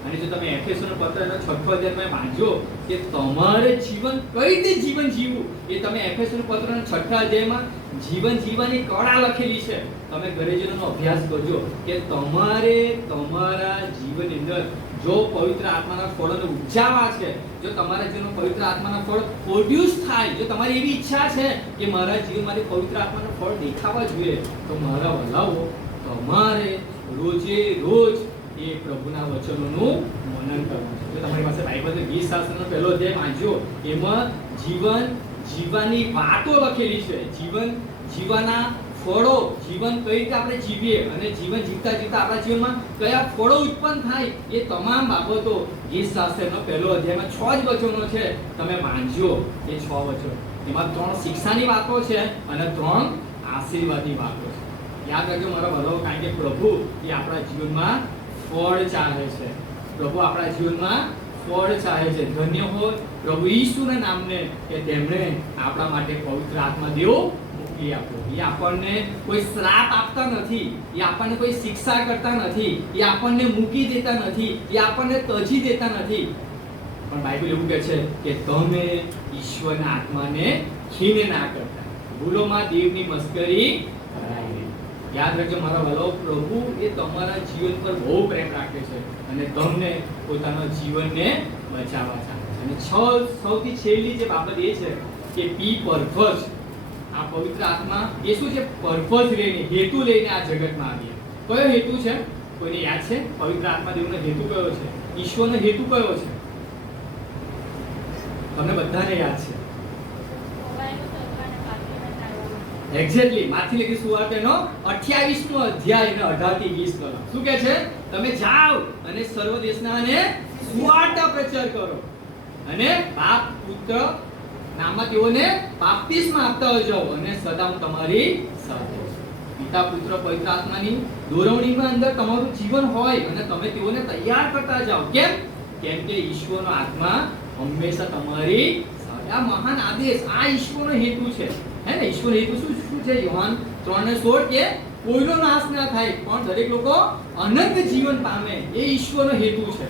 અને જો તમે એફેસોના પત્રનો 6થો અધ્યાયમાં વાંચો કે તમારે જીવન કઈ રીતે જીવન જીવવું, એ તમે એફેસોના પત્રના 6થા અધ્યાયમાં જીવન જીવવાની કળા લખેલી છે. તમે ઘરે જઈને અભ્યાસ કરજો કે તમારે તમારા જીવનની અંદર જો પવિત્ર આત્માના ફળોને ઉપજાવવા છે, જો તમારા જીવનમાં પવિત્ર આત્માના ફળ પ્રોડ્યુસ થાય, જો તમારી એવી ઈચ્છા છે કે મારા જીવનમાંથી પવિત્ર આત્માના ફળ દેખાવા જોઈએ, તો મારા વલાઓ તમારે રોજે રોજ એ પ્રભુના વચનોનું મનન કરવું છે. જો તમારી પાસે બાઇબલ છે, 20 શાસ્ત્રનો પહેલો અધ્યાય વાંચો, એમાં જીવન જીવવાની વાતો લખેલી છે. જીવન જીવવાના ફળો, જીવન કઈ રીતે આપણે જીવીએ અને જીવન જીવતા જીવતા આપણા જીવનમાં કયા ફળો ઉત્પન્ન થાય, એ તમામ બાબતો 20 શાસ્ત્રનો પહેલો અધ્યાયમાં 6 જ વચનો છે. તમે વાંચજો એ 6 વચનો. એમાં 3 શિક્ષાની વાતો છે અને 3 આશીર્વાદની વાતો છે. યાદ રાખજો મારા વલાઓ, કારણ કે પ્રભુ એ આપણા જીવનમાં ફળ ચાહે છે. પ્રભુ આપણા જીવનમાં ફળ ચાહે છે. ધન્ય હોય પ્રભુ ઈસુના નામને કે તેમણે આપણા માટે પવિત્ર આત્મા દેવો મૂકી આપ્યો. એ આપણને કોઈ શ્રાપ આપતા નથી, એ આપણને કોઈ શિક્ષા કરતા નથી, એ આપણને મૂકી દેતા નથી, એ આપણને તજી દેતા નથી. પણ બાઇબલ એવું કહે છે કે તમે ઈશ્વરના આત્માને ખીન ના કરતા, ભૂલોમાં દેવની મસ્કરી કરાવી. યાદ રાખજો મારા વાલો, પ્રભુ એ તમારા જીવન પર બહુ પ્રેમ રાખે છે અને તમને પોતાના જીવનને બચાવવા ચાહે છે. અને સૌથી છેલ્લી જે બાબત એ છે કે બી પર્પઝ. આ પવિત્ર આત્મા એ શું છે? પર્પઝ લઈને, હેતુ લઈને આ જગતમાં આવી. કયો હેતુ છે? કોઈને યાદ છે? પવિત્ર આત્મા દેવનો હેતુ કયો છે? ઈશ્વરનો હેતુ કયો છે? તમને બધાને યાદ છે? એક્ઝેક્ટલી. માથી લખી સુવાર્તાનો 28મો અધ્યાય અને 18 થી 20 કલમ શું કહે છે? તમે જાઓ અને સર્વ દેશનાને સુવાર્તા પ્રચાર કરો અને બાપ પુત્ર નામમાં તેઓને બાપ્તિસ્મા આપતા જાઓ અને સદા હું તમારી સાથે છું. પિતા પુત્ર પવિત્ર આત્માની દોરવણીમાં અંદર તમારું જીવન હોય અને તમે તેઓને તૈયાર કરતા જાઓ. કેમ? કેમ કે ઈશ્વરનો આત્મા હંમેશા તમારી સાથે. આ મહાન આદેશ, આ ઈશ્વરનો હેતુ છે. હે ને? ઈશ્વર હેતુ શું છે? યોહાન 3:16 કે કોઈનો નાશ ના થાય પણ દરેક લોકો અનંત જીવન પામે, એ ઈશ્વરનો હેતુ છે.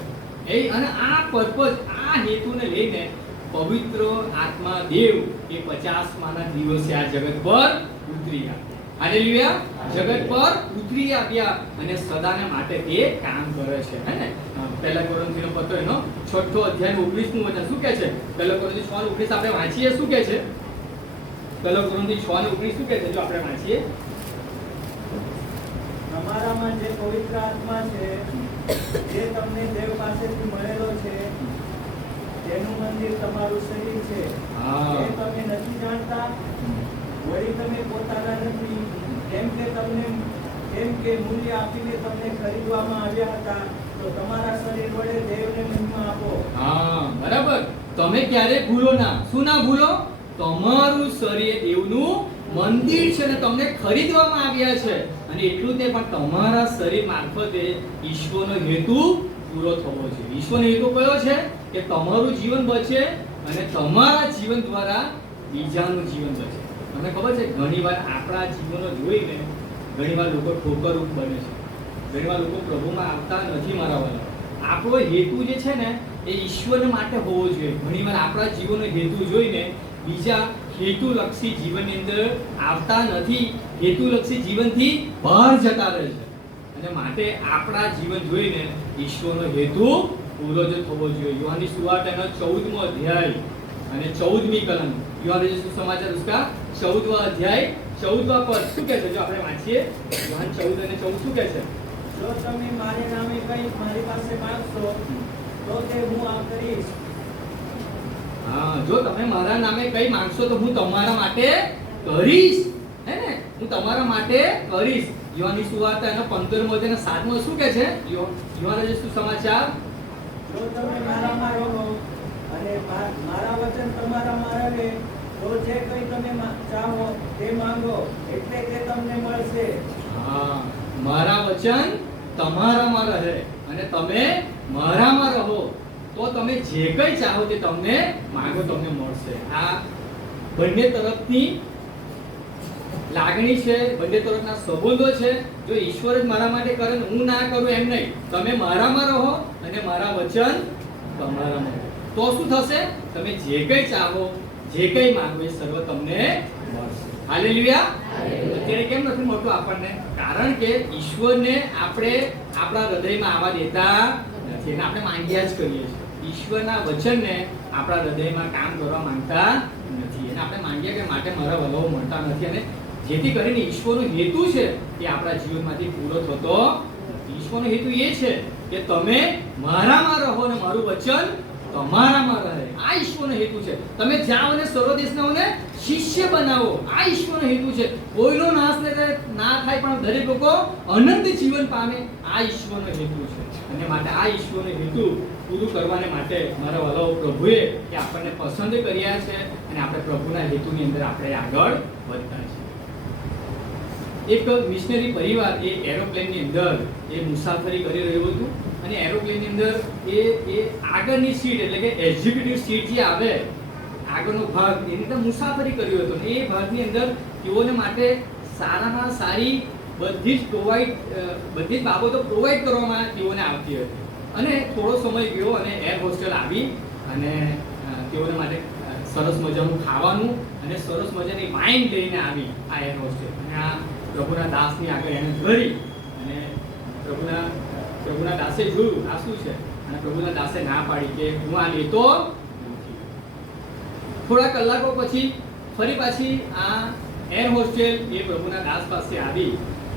અને આ પર્પઝ, આ હેતુને લઈને પવિત્ર આત્મા દેવ એ 50માના દિવસે આ જગત પર ઉતરી આવ્યા. હાલેલુયા. જગત પર ઉતરી આવ્યા અને સદાને માટે તે કામ કરે છે. હે ને? પહેલા કોરિન્થીનો પત્ર એનો 6ઠો અધ્યાય 19મું વચન શું કહે છે? પહેલા કોરિન્થી 6:19 આપણે વાંચીએ. શું કહે છે? પહેલા કોરિન્થી 6:19 શું કહે છે? જો આપણે વાંચીએ, તમારામાં જે પવિત્ર આત્મા છે, જે તમને દેવ પાસેથી મળેલો છે, તેનું મંદિર તમારું શરીર છે. એ તમે નથી જાણતા? વળી તમે પોતાના નથી, કેમ કે મૂલ્ય આપીને તમને ખરીદવામાં આવ્યા હતા. તો તમારા શરીર વડે દેવને મહિમા આપો. બરાબર. તમે ક્યારે ભૂલો ના. શું ના ભૂલો? તમારું શરીર દેવનું મંદિર છે અને તમને ખરીદવામાં આવ્યા છે. અને એટલું જ નહીં, પણ તમારા શરીર મારફતે ઈશ્વરનો હેતુ પૂરો થવો છે. ઈશ્વરનો હેતુ કયો છે? કે તમારું જીવન બચે અને તમારા જીવન દ્વારા બીજાનું જીવન બચે. તમને ખબર છે, ઘણીવાર આપણા જીવનો જોઈને ઘણીવાર લોકો ઠોકરરૂપ બને છે. ઘણીવાર લોકો પ્રભુમાં આવતા નથી. મારા વાળા, આપણો હેતુ જે છે ને એ ઈશ્વર માટે હોવો જોઈએ. ઘણીવાર આપણા જીવનનો હેતુ જોઈને બીજા હેતુલક્ષી જીવનની અંદર આવતા નથી, હેતુલક્ષી જીવનથી બહાર જતા રહે છે. અને માટે આપણા જીવન જોઈને ઈશ્વરનો હેતુ પૂરો જ થવો જોઈએ. યોહાનની સુવાર્તાનો 14મો અધ્યાય અને 14મી કલમ. યોહાન સુસમાચાર उसका 14વાं અધ્યાય 14વાं પદ શું કહે છે? જો આપણે વાંચીએ, યોહાન 14 અને 14 શું કહે છે? જો તમે મારે નામે કંઈક મારી પાસે માંગશો તો તે હું આપ કરીશ. જો તમે મારા નામે કંઈ માંગશો તો હું તમારા માટે કરીશ. હે ને? હું તમારા માટે કરીશ. યોહાનની સુવાર્તા એનો 15મો અને 7મો શું કહે છે? યોહાન સુસમાચાર, જો તમે મારામાં રહો અને મારા વચન તમારામાં રહે તો જે કંઈ તમે ચાહો તે માંગો, એટલે તે તમને મળશે. મારા વચન તમારામાં રહે અને તમે મારામાં રહો તો તમે જે કંઈ ચાહો તે તમને માંગો, તમને મળશે. આ બંને તરફની લાગણી છે, બંને તરફના સંબંધો છે. જો ઈશ્વર જ મારા માટે કરે ને હું ના કરું એમ નહીં, તમે મારામાં રહો અને મારા વચન તમારામાં રહો તો શું થશે? તમે જે કંઈ ચાહો, જે કંઈ માંગો એ સર્વ તમને મળશે. હાલેલુયા. અત્યારે કેમ નથી મળતું આપણને? કારણ કે ઈશ્વરને આપણે આપણા હૃદયમાં આવવા દેતા નથી અને આપણે માંગ્યા જ કરીએ છીએ. ઈશ્વરના વચનને આપણા હૃદયમાં કામ કરવા માંગતા નથી અને આપણે માંગ્યા કે માટે મારા વલાઓ મળતા નથી. અને જેથી કરીને ઈશ્વરનો હેતુ છે એ આપણા જીવનમાંથી પૂરો થતો નથી. ઈશ્વરનો હેતુ એ છે કે તમે મારામાં રહો અને મારું વચન તમારામાં રહે. આ ઈશ્વરનો હેતુ છે. તમે જાઓ અને સર્વ દેશનાઓને શિષ્ય બનાવો. આ ઈશ્વરનો હેતુ છે. કોઈનો નાશ ના થાય પણ દરેક લોકો અનંત જીવન પામે. આ ઈશ્વરનો હેતુ છે. અને માટે આ ઈશ્વરનો હેતુ પૂરું કરવાને માટે મારા વાલાઓ પ્રભુએ કે આપણને પસંદ કર્યા છે અને આપણે પ્રભુના હેતુની અંદર આપણે આગળ વધતા છે. એક મિશનરી પરિવાર એ એરોપ્લેનની અંદર એ મુસાફરી કરી રહ્યું હતું અને એરોપ્લેનની અંદર એ આગળની સીટ એટલે કે એક્ઝિક્યુટિવ સીટ જે આવે આગળનો ભાગ એની અંદર મુસાફરી કર્યો હતો. એ ભાગની અંદર તેઓને માટે સારામાં સારી બધી જ બાબતો પ્રોવાઈડ કરવામાં તેઓને આવતી હતી. અને થોડો સમય ગયો અને એર હોસ્ટેલ આવી અને તેઓને માટે સરસ મજાનું ખાવાનું અને સરસ મજાની વાઇન લઈને આવી આ એર હોસ્ટેલ. અને આ પ્રભુના દાસની આગળ એને ધરી અને પ્રભુના દાસે જોયું આ શું છે અને પ્રભુના દાસે ના પાડી કે હું આ લેતો નથી. થોડા કલાકો પછી ફરી પાછી આ એર હોસ્ટેલ એ પ્રભુના દાસ પાસે આવી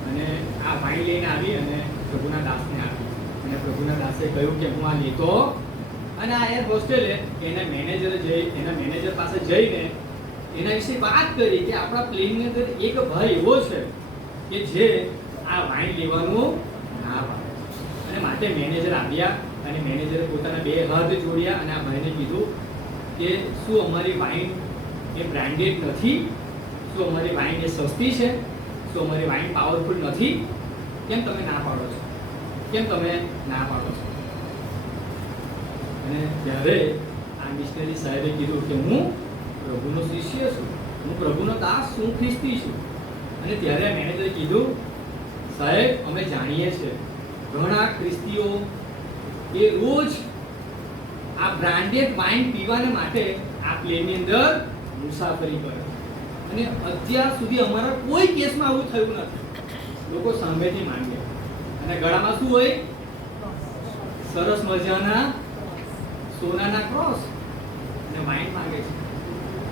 અને આ વાઇન લઈને આવી અને પ્રભુના દાસને આપી અને પ્રભુના દાસે કહ્યું કે હું આ લેતો. અને આ એર હોસ્ટેલે એના મેનેજર પાસે જઈને એના વિશે વાત કરી કે આપણા પ્લેનની અંદર એક ભાઈ એવો છે કે જે આ વાઇન લેવાનું ના પાડે અને માટે મેનેજર આવ્યા અને મેનેજરે પોતાના 2 હાથ જોડ્યા અને આ ભાઈને કીધું કે શું અમારી વાઇન એ બ્રાન્ડેડ નથી? શું અમારી વાઇન એ સસ્તી છે? શું અમારી વાઇન પાવરફુલ નથી? કેમ તમે ના પાડો છો? કેમ તમે ના પાડો છો? અને ત્યારે આ મિશનરી સાહેબે કીધું કે હું પ્રભુનો શિષ્ય છું, હું પ્રભુનો દાસ છું, ખ્રિસ્તી છું અને ત્યારે મેનેજરે કીધું, સાહેબ અમે જાણીએ છીએ ઘણા ખ્રિસ્તીઓ એ રોજ આ બ્રાન્ડેડ વાઇન પીવાને માટે આ પ્લેનની અંદર મુસાફરી કરે અને અત્યાર સુધી અમારા કોઈ કેસમાં આવું થયું નથી. લોકો સામેથી માંગે અને ગળામાં શું હોય? સરસ મજાના સોનાના ક્રોસ અને વાઇન માંગે છે.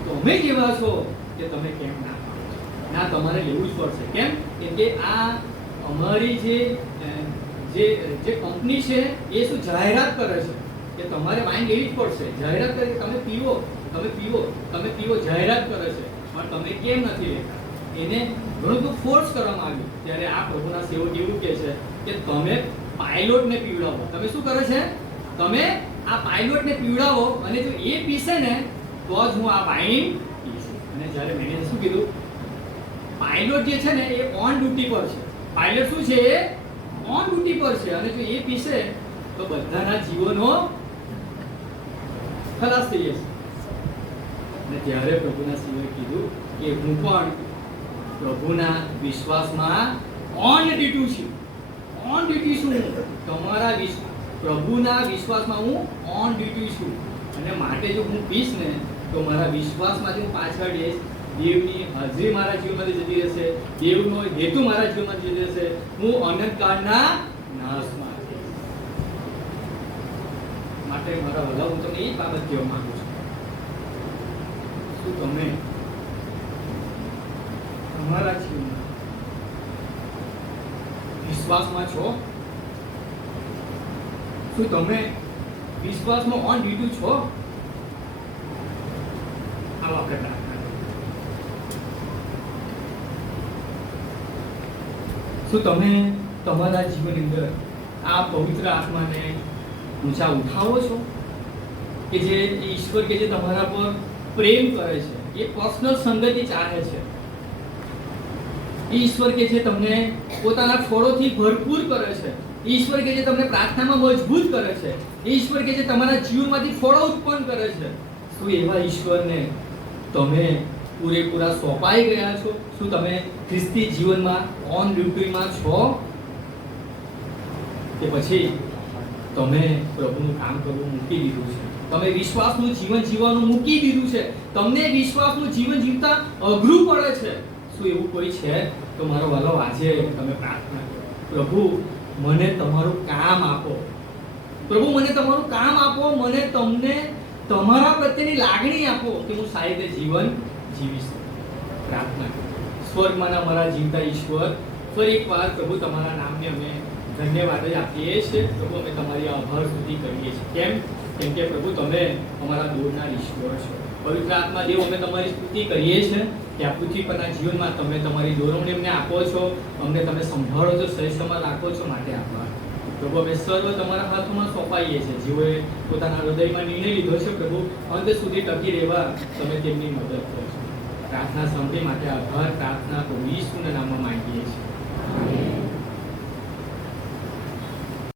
તો અમે કેવા છો કે તમે કેમ ના પાડો છો? ના, તમારે લેવું જ પડશે. કેમ? કેમ કે આ અમારી જે કંપની છે એ શું જાહેરાત કરે છે કે તમારે વાઇન લેવી જ પડશે. જાહેરાત કરે કે તમે પીવો, તમે પીવો, તમે પીવો, જાહેરાત કરે છે, પણ તમે કેમ નથી લેતા? એને ઘણું બધું ફોર્સ કરવામાં આવ્યું. ત્યારે આ પ્રભુના સેવક એવું કહે છે કે તમે પાયલોટને પીવડાવો. તમે શું કરે છે? તમે આ પાયલોટને પીવડાવો અને જો એ પીશે ને તો જ હું આ વાઇન પીશ. અને જ્યારે મેનેજરે શું કીધું? પાયલોટ જે છે ને એ ઓન ડ્યુટી પર છે. પાયલોટ શું છે? એ ઓન ડ્યુટી પર છે અને જો એ પીશે તો બધાના જીવનો ખલાસ થઈ જશે. અને ત્યારે પ્રભુના સેવકે કીધું કે હું પણ પ્રભુના વિશ્વાસમાં ઓન ડ્યુટી છું. ઓન ડ્યુટી છું. તમારા પ્રભુના વિશ્વાસમાં હું ઓન ડ્યુટી છું અને માટે જો હું પીશ ને તો મારા વિશ્વાસમાંથી હું પાછળ જઈશ. દેવની હાજરી મારા જીવનમાંથી જતી રહેશે. દેવનો હેતુ મારા જીવનમાંથી જતી રહેશે. હું અનંતકાળના નાશમાં જઈશ. માટે મારા વહાલા, હું તમને એ બાબત કહેવા માંગુ છું. શું તમે તમારા જીવનમાં વિશ્વાસમાં છો? શું તમે વિશ્વાસમાં ઓન ડ્યુટી છો? આવો આપણે પ્રાર્થના કરીએ. શું તમે તમારા જીવનની અંદર આ પવિત્ર આત્માને ઊંચા ઉઠાવો છો કે જે ઈશ્વર કે જે તમારા પર પ્રેમ કરે છે, એ પર્સનલ સંગતિ ચાહે છે, ઈશ્વર કે જે તમને પોતાના ફળોથી ભરપૂર કરે છે, ઈશ્વર કે જે તમને પ્રાર્થનામાં મજબૂત કરે છે, ઈશ્વર કે જે તમારા જીવનમાંથી ફળો ઉત્પન્ન કરે છે? શું એવા ઈશ્વરને તમે પૂરેપૂરા સોંપાઈ ગયા છો? શું તમે ખ્રિસ્તી જીવનમાં ઓન ડ્યુટીમાં છો કે પછી તમે પ્રભુનું કામ કરવું મૂકી દીધું છે? તમે વિશ્વાસનું જીવન જીવવાનું મૂકી દીધું છે? તમને વિશ્વાસનું જીવન જીવતા અઘરું પડે છે? શું એવું કોઈ છે? તો મારો વાલો, આજે તમે પ્રાર્થના કરો, પ્રભુ મને તમારું કામ આપો. પ્રભુ મને તમારું કામ આપો. મને તમને તમારા પ્રત્યેની લાગણી આપો કે હું સારી રીતે જીવન જીવી શકું. પ્રાર્થના કરો. સ્વર્ગમાંના મારા જીવતા ઈશ્વર, ફરી એકવાર પ્રભુ તમારા નામને અમે ધન્યવાદ જ આપીએ છીએ. પ્રભુ અમે તમારી આભાર સ્તુતિ કરીએ છીએ. કેમ? કેમ કે પ્રભુ તમે અમારા દૂરના ઈશ્વર છો. પવિત્ર આત્મા દેવ, અમે તમારી સ્તુતિ કરીએ છીએ કે આ પૃથ્વી પરના જીવનમાં તમે તમારી દોરવણી અમને આપો છો, અમને તમે સંભાળો છો, સહિષ્ણુમાં રાખો છો, માટે આભાર. પ્રભુ અમે સર્વ તમારા હાથમાં સોંપાઈએ છીએ. જેઓએ પોતાના હૃદયમાં નિર્ણય લીધો છે પ્રભુ અંત સુધી ટકી રહેવા, તમે તેમની મદદ કરશો. પ્રાર્થના સાંભળી માટે આભાર. પ્રાર્થના પ્રભુ ઈસુના નામમાં માંગીએ છીએ.